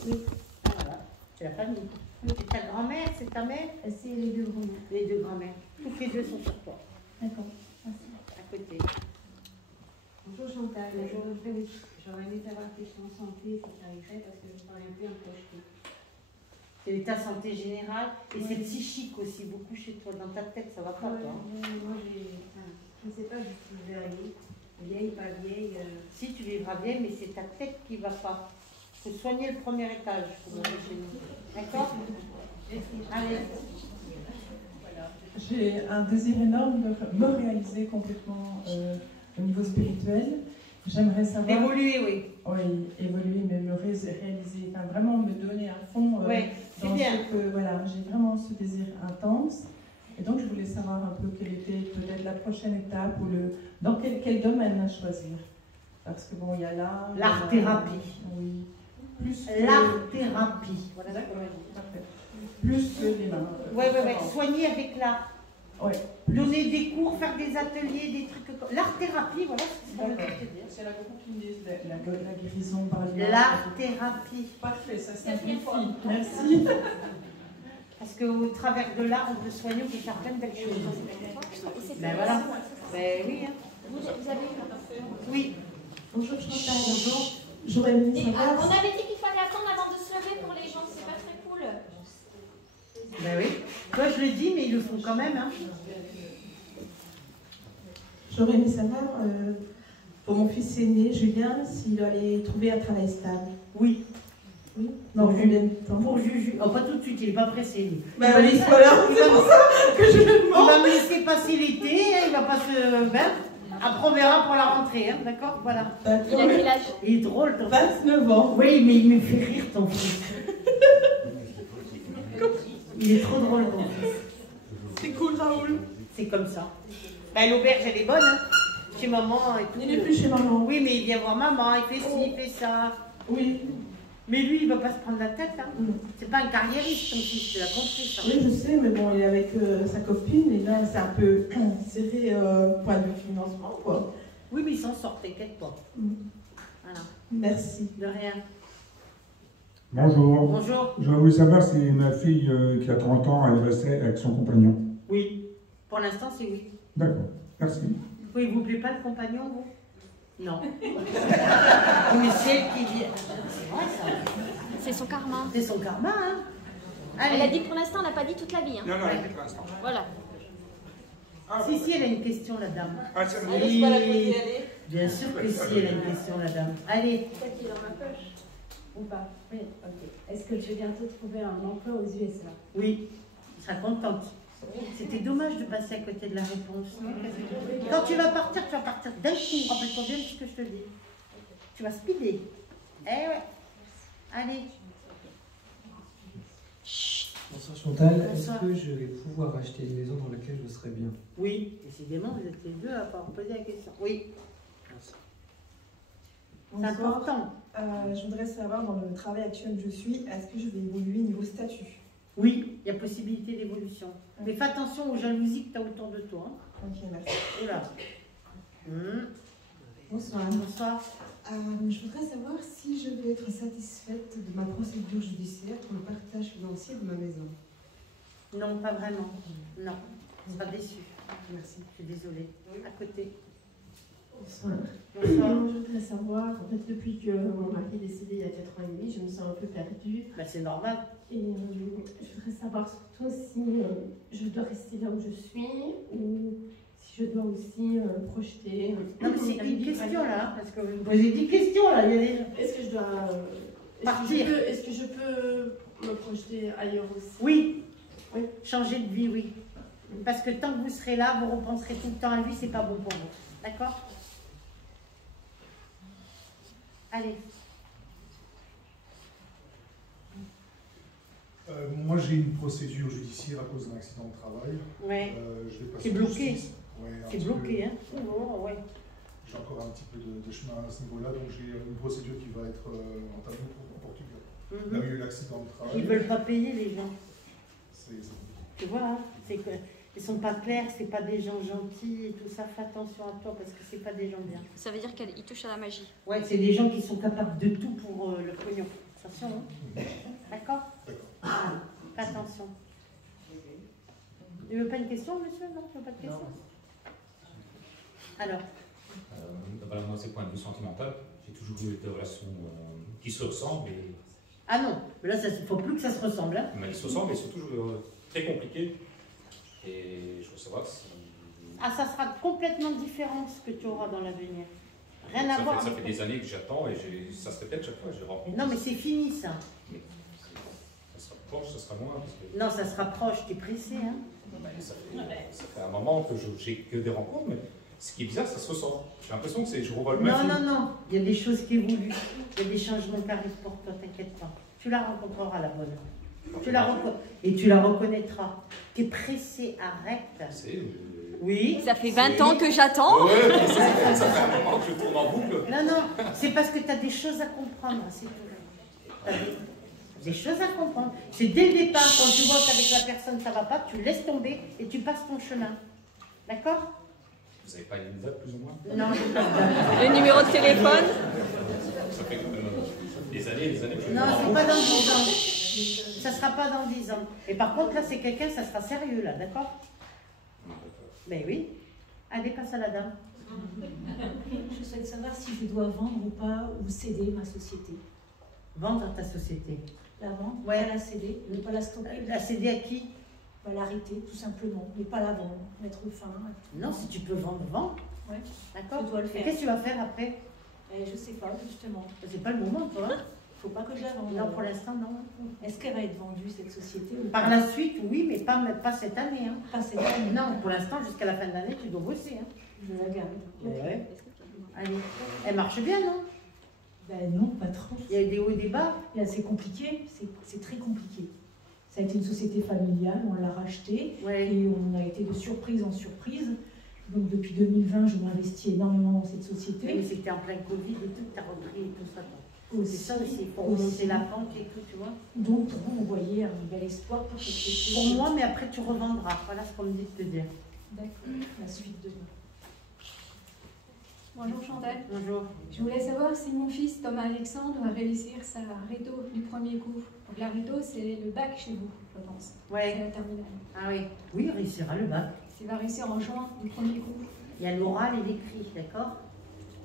Oui. Ah, voilà, c'est la famille. C'est ta grand-mère, c'est ta mère? C'est les 2 grands-mères. Les 2 grands-mères. Toutes les 2 sont sur toi. D'accord, merci. À côté. Bonjour Chantal, j'aurais aimé savoir si je suis en santé, si j'arriverais parce que je ne parviens plus à me projeter. C'est ta santé générale et c'est psychique aussi, beaucoup chez toi. Dans ta tête, ça va pas, toi. Moi, je ne sais pas jusqu'où je vais aller. Vieille, pas vieille. Si, tu vivras bien, mais c'est ta tête qui va pas. Il faut soigner le premier étage, comme on dit chez nous. D'accord? Allez. J'ai un désir énorme de me réaliser complètement au niveau spirituel. J'aimerais savoir... Évoluer, oui. Oui, évoluer, mais me réaliser, enfin, vraiment me donner à fond dans bien. ce que... Voilà, j'ai vraiment ce désir intense. Et donc, je voulais savoir un peu quelle était peut-être la prochaine étape ou dans quel domaine à choisir. Parce que bon, il y a là... L'art-thérapie. Oui. Plus l'art-thérapie. Voilà, parfait. Plus que les mains. Oui. Soigner avec l'art. Ouais. Donner des cours, faire des ateliers, des trucs comme... L'art-thérapie, voilà ce que ça veut dire. C'est la beaucoup qui me disent la guérison par l'art. L'art-thérapie. Parfait, ça simplifie. Merci. Parce qu'au travers de l'art, on peut soigner, on peut faire plein de belles choses. Ben voilà. Ben oui. Hein. Vous avez... Oui. Bonjour Chantal. Bonjour. J'aurais aimé Et, savoir... on avait dit qu'il fallait attendre avant de se lever pour les gens, c'est pas très cool. Ben oui. Toi, je le dis, mais ils le font quand même. Hein. J'aurais aimé savoir, pour mon fils aîné, Julien, s'il allait trouver un travail stable. Oui. Oui. Dans combien de temps? Pour Juju. Oh, pas tout de suite, il n'est pas pressé. Lui. Ben oui, voilà, c'est pour ça que je le demande. Il va me laisser passer l'été, il va pas se... Ben, après, on verra pour la rentrée, hein, d'accord? Voilà. Il a quel âge? Il est drôle, ton 29 ans. Oui, mais il me fait rire, ton fils. Il est trop drôle, ton fils. C'est cool, Raoul. C'est comme ça. Ben, l'auberge, elle est bonne, hein. Chez maman et tout. Il n'est plus chez maman. Oui, mais il vient voir maman, il fait ci, il fait ça. Oui. Mais lui, il ne va pas se prendre la tête, hein. C'est pas un carriériste, ton fils, tu l'as compris, ça. Oui, je sais, mais bon, il est avec sa copine, et là, c'est un peu serré point de vue financement, quoi. Oui, mais il s'en sort, t'inquiète pas. Voilà. Merci. De rien. Bonjour. Bonjour. Je voulais savoir si ma fille qui a 30 ans, elle restait avec son compagnon. Oui. Pour l'instant, c'est oui. D'accord. Merci. Pourquoi il ne vous plaît pas, le compagnon, vous? Non. Mais c'est elle qui vient. C'est vrai, ça. C'est son karma. C'est son karma, hein. Allez. Elle a dit que pour l'instant, elle n'a pas dit toute la vie. Hein. Non, elle dit pour l'instant. Voilà. Si, elle a une question, la dame. Ah, c'est vrai. Oui. Bien sûr que si, elle a une question, la dame. Allez. Peut-être qu'il est dans ma poche. Ou pas? Oui, ok. Est-ce que je vais bientôt trouver un emploi aux USA? Oui. Tu seras contente. C'était dommage de passer à côté de la réponse. Quand tu vas partir d'un coup. Rappelle-toi bien ce que je te dis. Tu vas speeder. Eh ouais. Allez. Bonsoir Chantal, Bonsoir. est-ce que je vais pouvoir acheter une maison dans laquelle je serai bien? Oui, décidément, vous êtes les deux à pouvoir poser la question. Oui. Merci. C'est important. Je voudrais savoir, dans le travail actuel où je suis, est-ce que je vais évoluer niveau statut? Oui, il y a possibilité d'évolution. Mais fais attention aux jalousies que tu as autour de toi. Ok, merci. Oula. Bonsoir. Bonsoir. Je voudrais savoir si je vais être satisfaite de ma procédure judiciaire pour le partage financier de ma maison. Non, pas vraiment. Non, tu seras déçu. Merci. Je suis désolée. À côté. Bonsoir. Bonsoir. Je voudrais savoir, en fait, depuis que mon mari est décédé il y a 4 ans et demi, je me sens un peu perdue. Bah, c'est normal. Et je voudrais savoir surtout si je dois rester là où je suis ou si je dois aussi projeter. Non, mais c'est une question là, parce que vous me posez 10 questions là. Il y a des... Est-ce que je dois partir? Est-ce que je peux me projeter ailleurs aussi? Oui. Oui. Changer de vie, oui. Parce que tant que vous serez là, vous repenserez tout le temps à lui, c'est pas bon pour vous. D'accord? Allez. moi j'ai une procédure judiciaire à cause d'un accident de travail. Ouais. Je vais passer C'est bloqué. Ouais, c'est bloqué, hein. Oh, ouais. J'ai encore un petit peu de chemin à ce niveau-là, donc j'ai une procédure qui va être entamée en Portugal. Là où il y a eu l'accident de travail. Ils ne veulent pas payer les gens. C'est tu vois, hein, c'est que ils sont pas clairs, c'est pas des gens gentils et tout ça. Fais attention à toi parce que c'est pas des gens bien. Ça veut dire qu'ils touchent à la magie. Ouais, c'est des gens qui sont capables de tout pour le pognon. Attention, hein. D'accord. Fais attention. Tu veux pas une question, monsieur? Non, tu veux pas de question? Alors. Voilà, moi, c'est point de vue sentimental. J'ai toujours eu des relations qui se ressemblent. Et... Ah non, mais là, il ne faut plus que ça se ressemble. Hein. Mais ils se ressemblent, mais ils sont toujours très compliqués. Et je veux savoir si... Ah, ça sera complètement différent ce que tu auras dans l'avenir. Rien à voir. Ça fait des années que j'attends et ça se répète chaque fois que je rencontre. Non, mais c'est fini, ça. Mais ça sera proche, ça sera loin. Parce que... Non, ça sera proche, tu es pressé. Hein. Ça fait un moment que j'ai que des rencontres, mais ce qui est bizarre, ça se ressent. J'ai l'impression que je revois le même film. Non. Il y a des choses qui évoluent. Il y a des changements qui arrivent pour toi, t'inquiète pas. Tu la rencontreras, la bonne. Et tu la reconnaîtras. Tu es pressé, arrête. Oui. Ça fait 20 ans que j'attends. Ouais, ça fait un moment que je tourne en boucle. Non, c'est parce que tu as des choses à comprendre, c'est tout. Des choses à comprendre. C'est dès le départ, quand tu vois qu'avec la personne ça ne va pas, tu laisses tomber et tu passes ton chemin. D'accord? Vous n'avez pas une date plus ou moins? Non. Le numéro de téléphone? Ça fait des années et des années que je... Non, c'est pas dans 10 ans. Ça sera pas dans 10 ans. Et par contre, là, c'est quelqu'un, ça sera sérieux, là, d'accord? Ben oui. Allez, passe à la dame. Je souhaite savoir si je dois vendre ou pas, ou céder ma société. Vendre ta société? La vendre, ouais. Pas la céder, ne pas la stopper. La céder à qui? L'arrêter, tout simplement, mais pas la vendre, mettre fin. Non, si tu peux vendre, vends. Ouais. D'accord. Je dois le faire. Qu'est-ce que tu vas faire après? Je sais pas, justement. C'est pas le moment, toi. Faut pas que je la vende. Non, pour l'instant, non. Est-ce qu'elle va être vendue, cette société? Par la suite, oui, mais pas cette année. Hein. Pas cette année? Non, pour l'instant, jusqu'à la fin de l'année, tu dois bosser. Hein. Je la garde. Ouais. Allez. Elle marche bien, non? Ben non, pas trop. Il y a des hauts et des bas? C'est compliqué, c'est très compliqué. Ça a été une société familiale, on l'a rachetée et on a été de surprise en surprise. Donc depuis 2020, je m'investis énormément dans cette société. Mais c'était en plein Covid et tout, tu as repris et tout ça. C'est ça aussi, pour c'est la pente et tout, tu vois. Donc pour vous, vous voyez un bel espoir pour cette société. Pour moi, mais après tu revendras. Voilà ce qu'on me dit de te dire. D'accord, la suite de... Bonjour Chantal. Bonjour. Je voulais savoir si mon fils Thomas Alexandre va réussir sa rédo du premier coup. Donc la rédo, c'est le bac chez vous, je pense. Ouais. C'est la terminale. Ah oui. Oui, il réussira le bac. Il va réussir en juin du premier coup. Il y a l'oral et l'écrit, d'accord?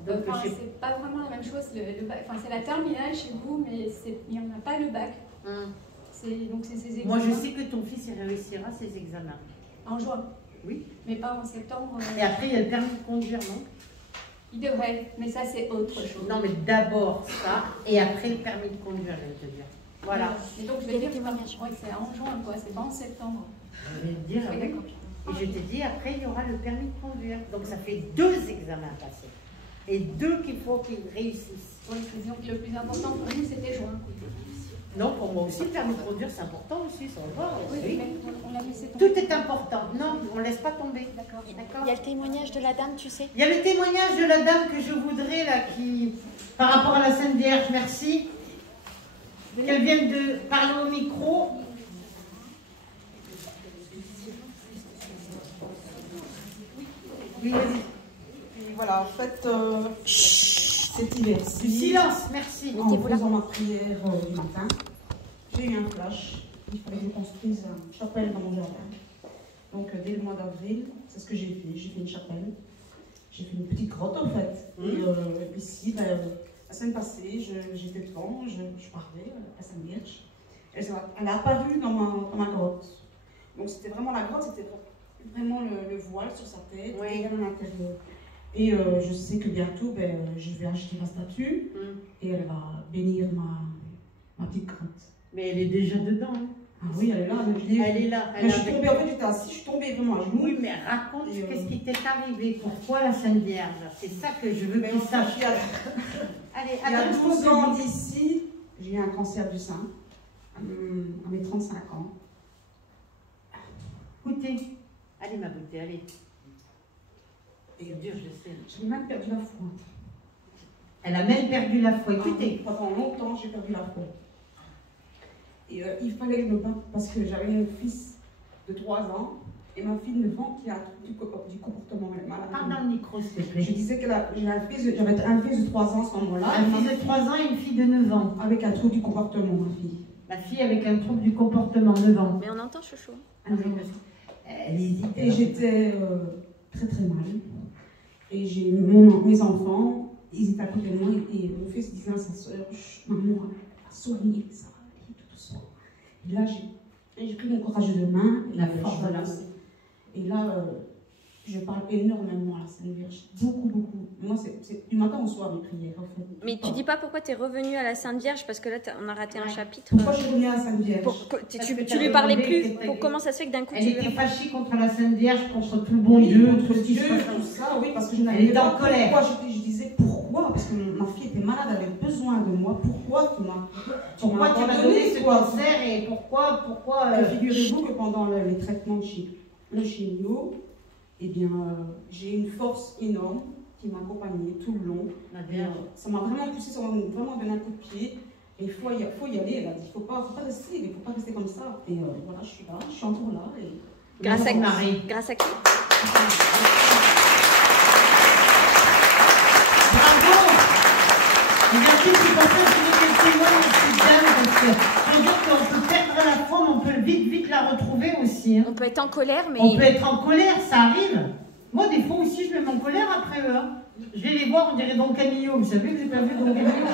Donc c'est pas vraiment la même chose. Le bac, c'est la terminale chez vous, mais il n'y en a pas le bac. Donc c'est ses examens. Moi, je sais que ton fils il réussira ses examens. En juin? Oui. Mais pas en septembre. Et après, il y a le permis de conduire, non? Il devrait, mais ça c'est autre chose. Non, mais d'abord ça, et après le permis de conduire, je vais te dire. Voilà. Et donc je vais dire que c'est en juin, quoi, c'est pas en septembre. Je vais te dire, oui. Et je te dis, après il y aura le permis de conduire. Donc ça fait 2 examens à passer. Et 2 qu'il faut qu'ils réussissent. Oui, disons que le plus important pour nous c'était juin. Non, pour moi aussi, le permis de conduire, c'est important aussi, ça va voir. Oui, oui. on l'a laissé tomber. Tout est important. Non, on ne laisse pas tomber. D'accord. Il y a le témoignage de la dame, tu sais. Il y a le témoignage de la dame que je voudrais, là, qui, par rapport à la Sainte Vierge, merci. Qu'elle vienne de parler au micro. Oui, vas-y. Et voilà, en fait, cet hiver-ci, du silence, merci. En faisant ma prière du matin, j'ai eu un flash. Il fallait que je construise une chapelle dans mon jardin. Donc, dès le mois d'avril, c'est ce que j'ai fait. J'ai fait une chapelle. J'ai fait une petite grotte, en fait. Et ici, la semaine passée, j'étais devant, je parlais à la Sainte Vierge. Elle a apparu dans ma grotte. Donc, c'était vraiment la grotte, c'était vraiment le voile sur sa tête et à l'intérieur. Et je sais que bientôt, je vais acheter ma statue et elle va bénir ma petite grotte. Mais elle est déjà dedans. Hein. Ah oui, elle est là. Elle est là. Mais je suis tombée, en fait, j'étais assise, je suis tombée vraiment à genoux. Oui, mais raconte qu'est-ce qui t'est arrivé. Pourquoi la Sainte Vierge? C'est ça que je veux que tu saches. Allez, il y a 12 ans d'ici, j'ai eu un cancer du sein. à mes 35 ans. Goûtez. Allez, ma beauté, allez. C'est dur, je sais. J'ai même perdu la foi. Elle a même perdu la foi. Écoutez. Pendant longtemps, j'ai perdu la foi. Et il fallait que je me batte parce que j'avais un fils de 3 ans et ma fille de 9 ans qui a du comportement malade. Parle dans le micro, s'il te plaît. Je disais que j'avais un fils de 3 ans à ce moment-là. Un fils de 3 ans et une fille de 9 ans. Avec un trouble du comportement, ma fille. La fille avec un trouble du comportement, 9 ans. Mais on entend chouchou. Et j'étais très très mal. Et j'ai mes enfants, ils étaient à côté de moi et mon fils disait à sa soeur, maman, soignez, ça va aller tout doucement. Et là, j'ai pris mon courage de main et et là, je parle énormément à la Sainte Vierge, beaucoup. Moi, c'est du matin au soir mes prières, en fait. Mais tu dis pas pourquoi tu es revenue à la Sainte Vierge, parce que là, on a raté un chapitre. Pourquoi je suis revenue à la Sainte Vierge? Tu lui parlais plus. Comment ça se fait que d'un coup elle était fâchée contre la Sainte Vierge, contre tout le bon Dieu, tout ce qui se passe. Tout ça, oui, parce que je n'avais pas en colère. Je disais pourquoi? Parce que ma fille était malade, elle avait besoin de moi. Pourquoi tu m'as donné ce cancer et pourquoi Figurez-vous que pendant les traitements de chimio, eh bien, j'ai une force énorme qui m'a accompagnée tout le long. Ça m'a vraiment poussé, ça m'a vraiment donné un coup de pied. Et il faut y aller, elle a dit, il ne faut pas rester comme ça. Et voilà, je suis là, je suis encore là. Et... Grâce à Marie. Grâce à qui? Bravo! Merci, c'est pour ça que je veux qu'elle témoigne, cette dame, parce que je veux dire qu'on peut perdre la foi, mais on peut vite la retrouver aussi. Hein. On peut être en colère, mais... On peut être en colère, ça arrive. Moi, des fois aussi, je me mets en colère après eux. Hein. Je vais les voir, on dirait Don Camillo. Vous savez que j'ai pas vu Don Camillo?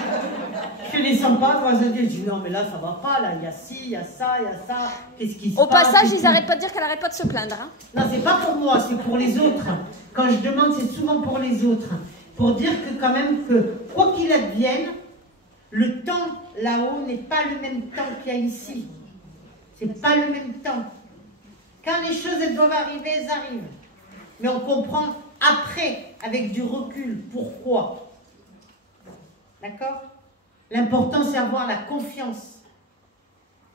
Je fais les sympas, moi, je dis non, mais là, ça va pas, là, il y a ci, il y a ça, qu'est-ce qui se passe? Au passage, ils n'arrêtent pas de dire qu'elle n'arrête pas de se plaindre. Hein. Non, c'est pas pour moi, c'est pour les autres. Quand je demande, c'est souvent pour les autres. Pour dire que quand même, que quoi qu'il advienne, le temps là-haut n'est pas le même temps qu'il y a ici. C'est pas le même temps. Quand les choses elles doivent arriver, elles arrivent. Mais on comprend après, avec du recul, pourquoi. D'accord? L'important, c'est avoir la confiance.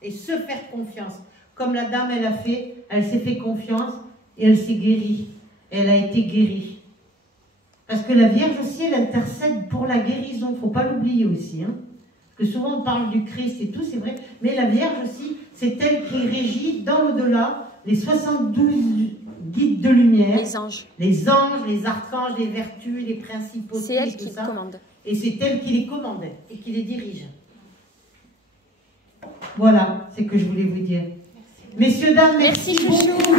Et se faire confiance. Comme la dame, elle a fait, elle s'est fait confiance et elle s'est guérie. Elle a été guérie. Parce que la Vierge aussi, elle intercède pour la guérison. Il ne faut pas l'oublier aussi. Hein. Parce que souvent, on parle du Christ et tout, c'est vrai. Mais la Vierge aussi, c'est elle qui régit dans l'au-delà les 72 guides de lumière. Les anges. Les anges, les archanges, les vertus, les principautés. C'est elle qui commande. Et c'est elle qui les commande et qui les dirige. Voilà, c'est ce que je voulais vous dire. Messieurs, dames, merci beaucoup.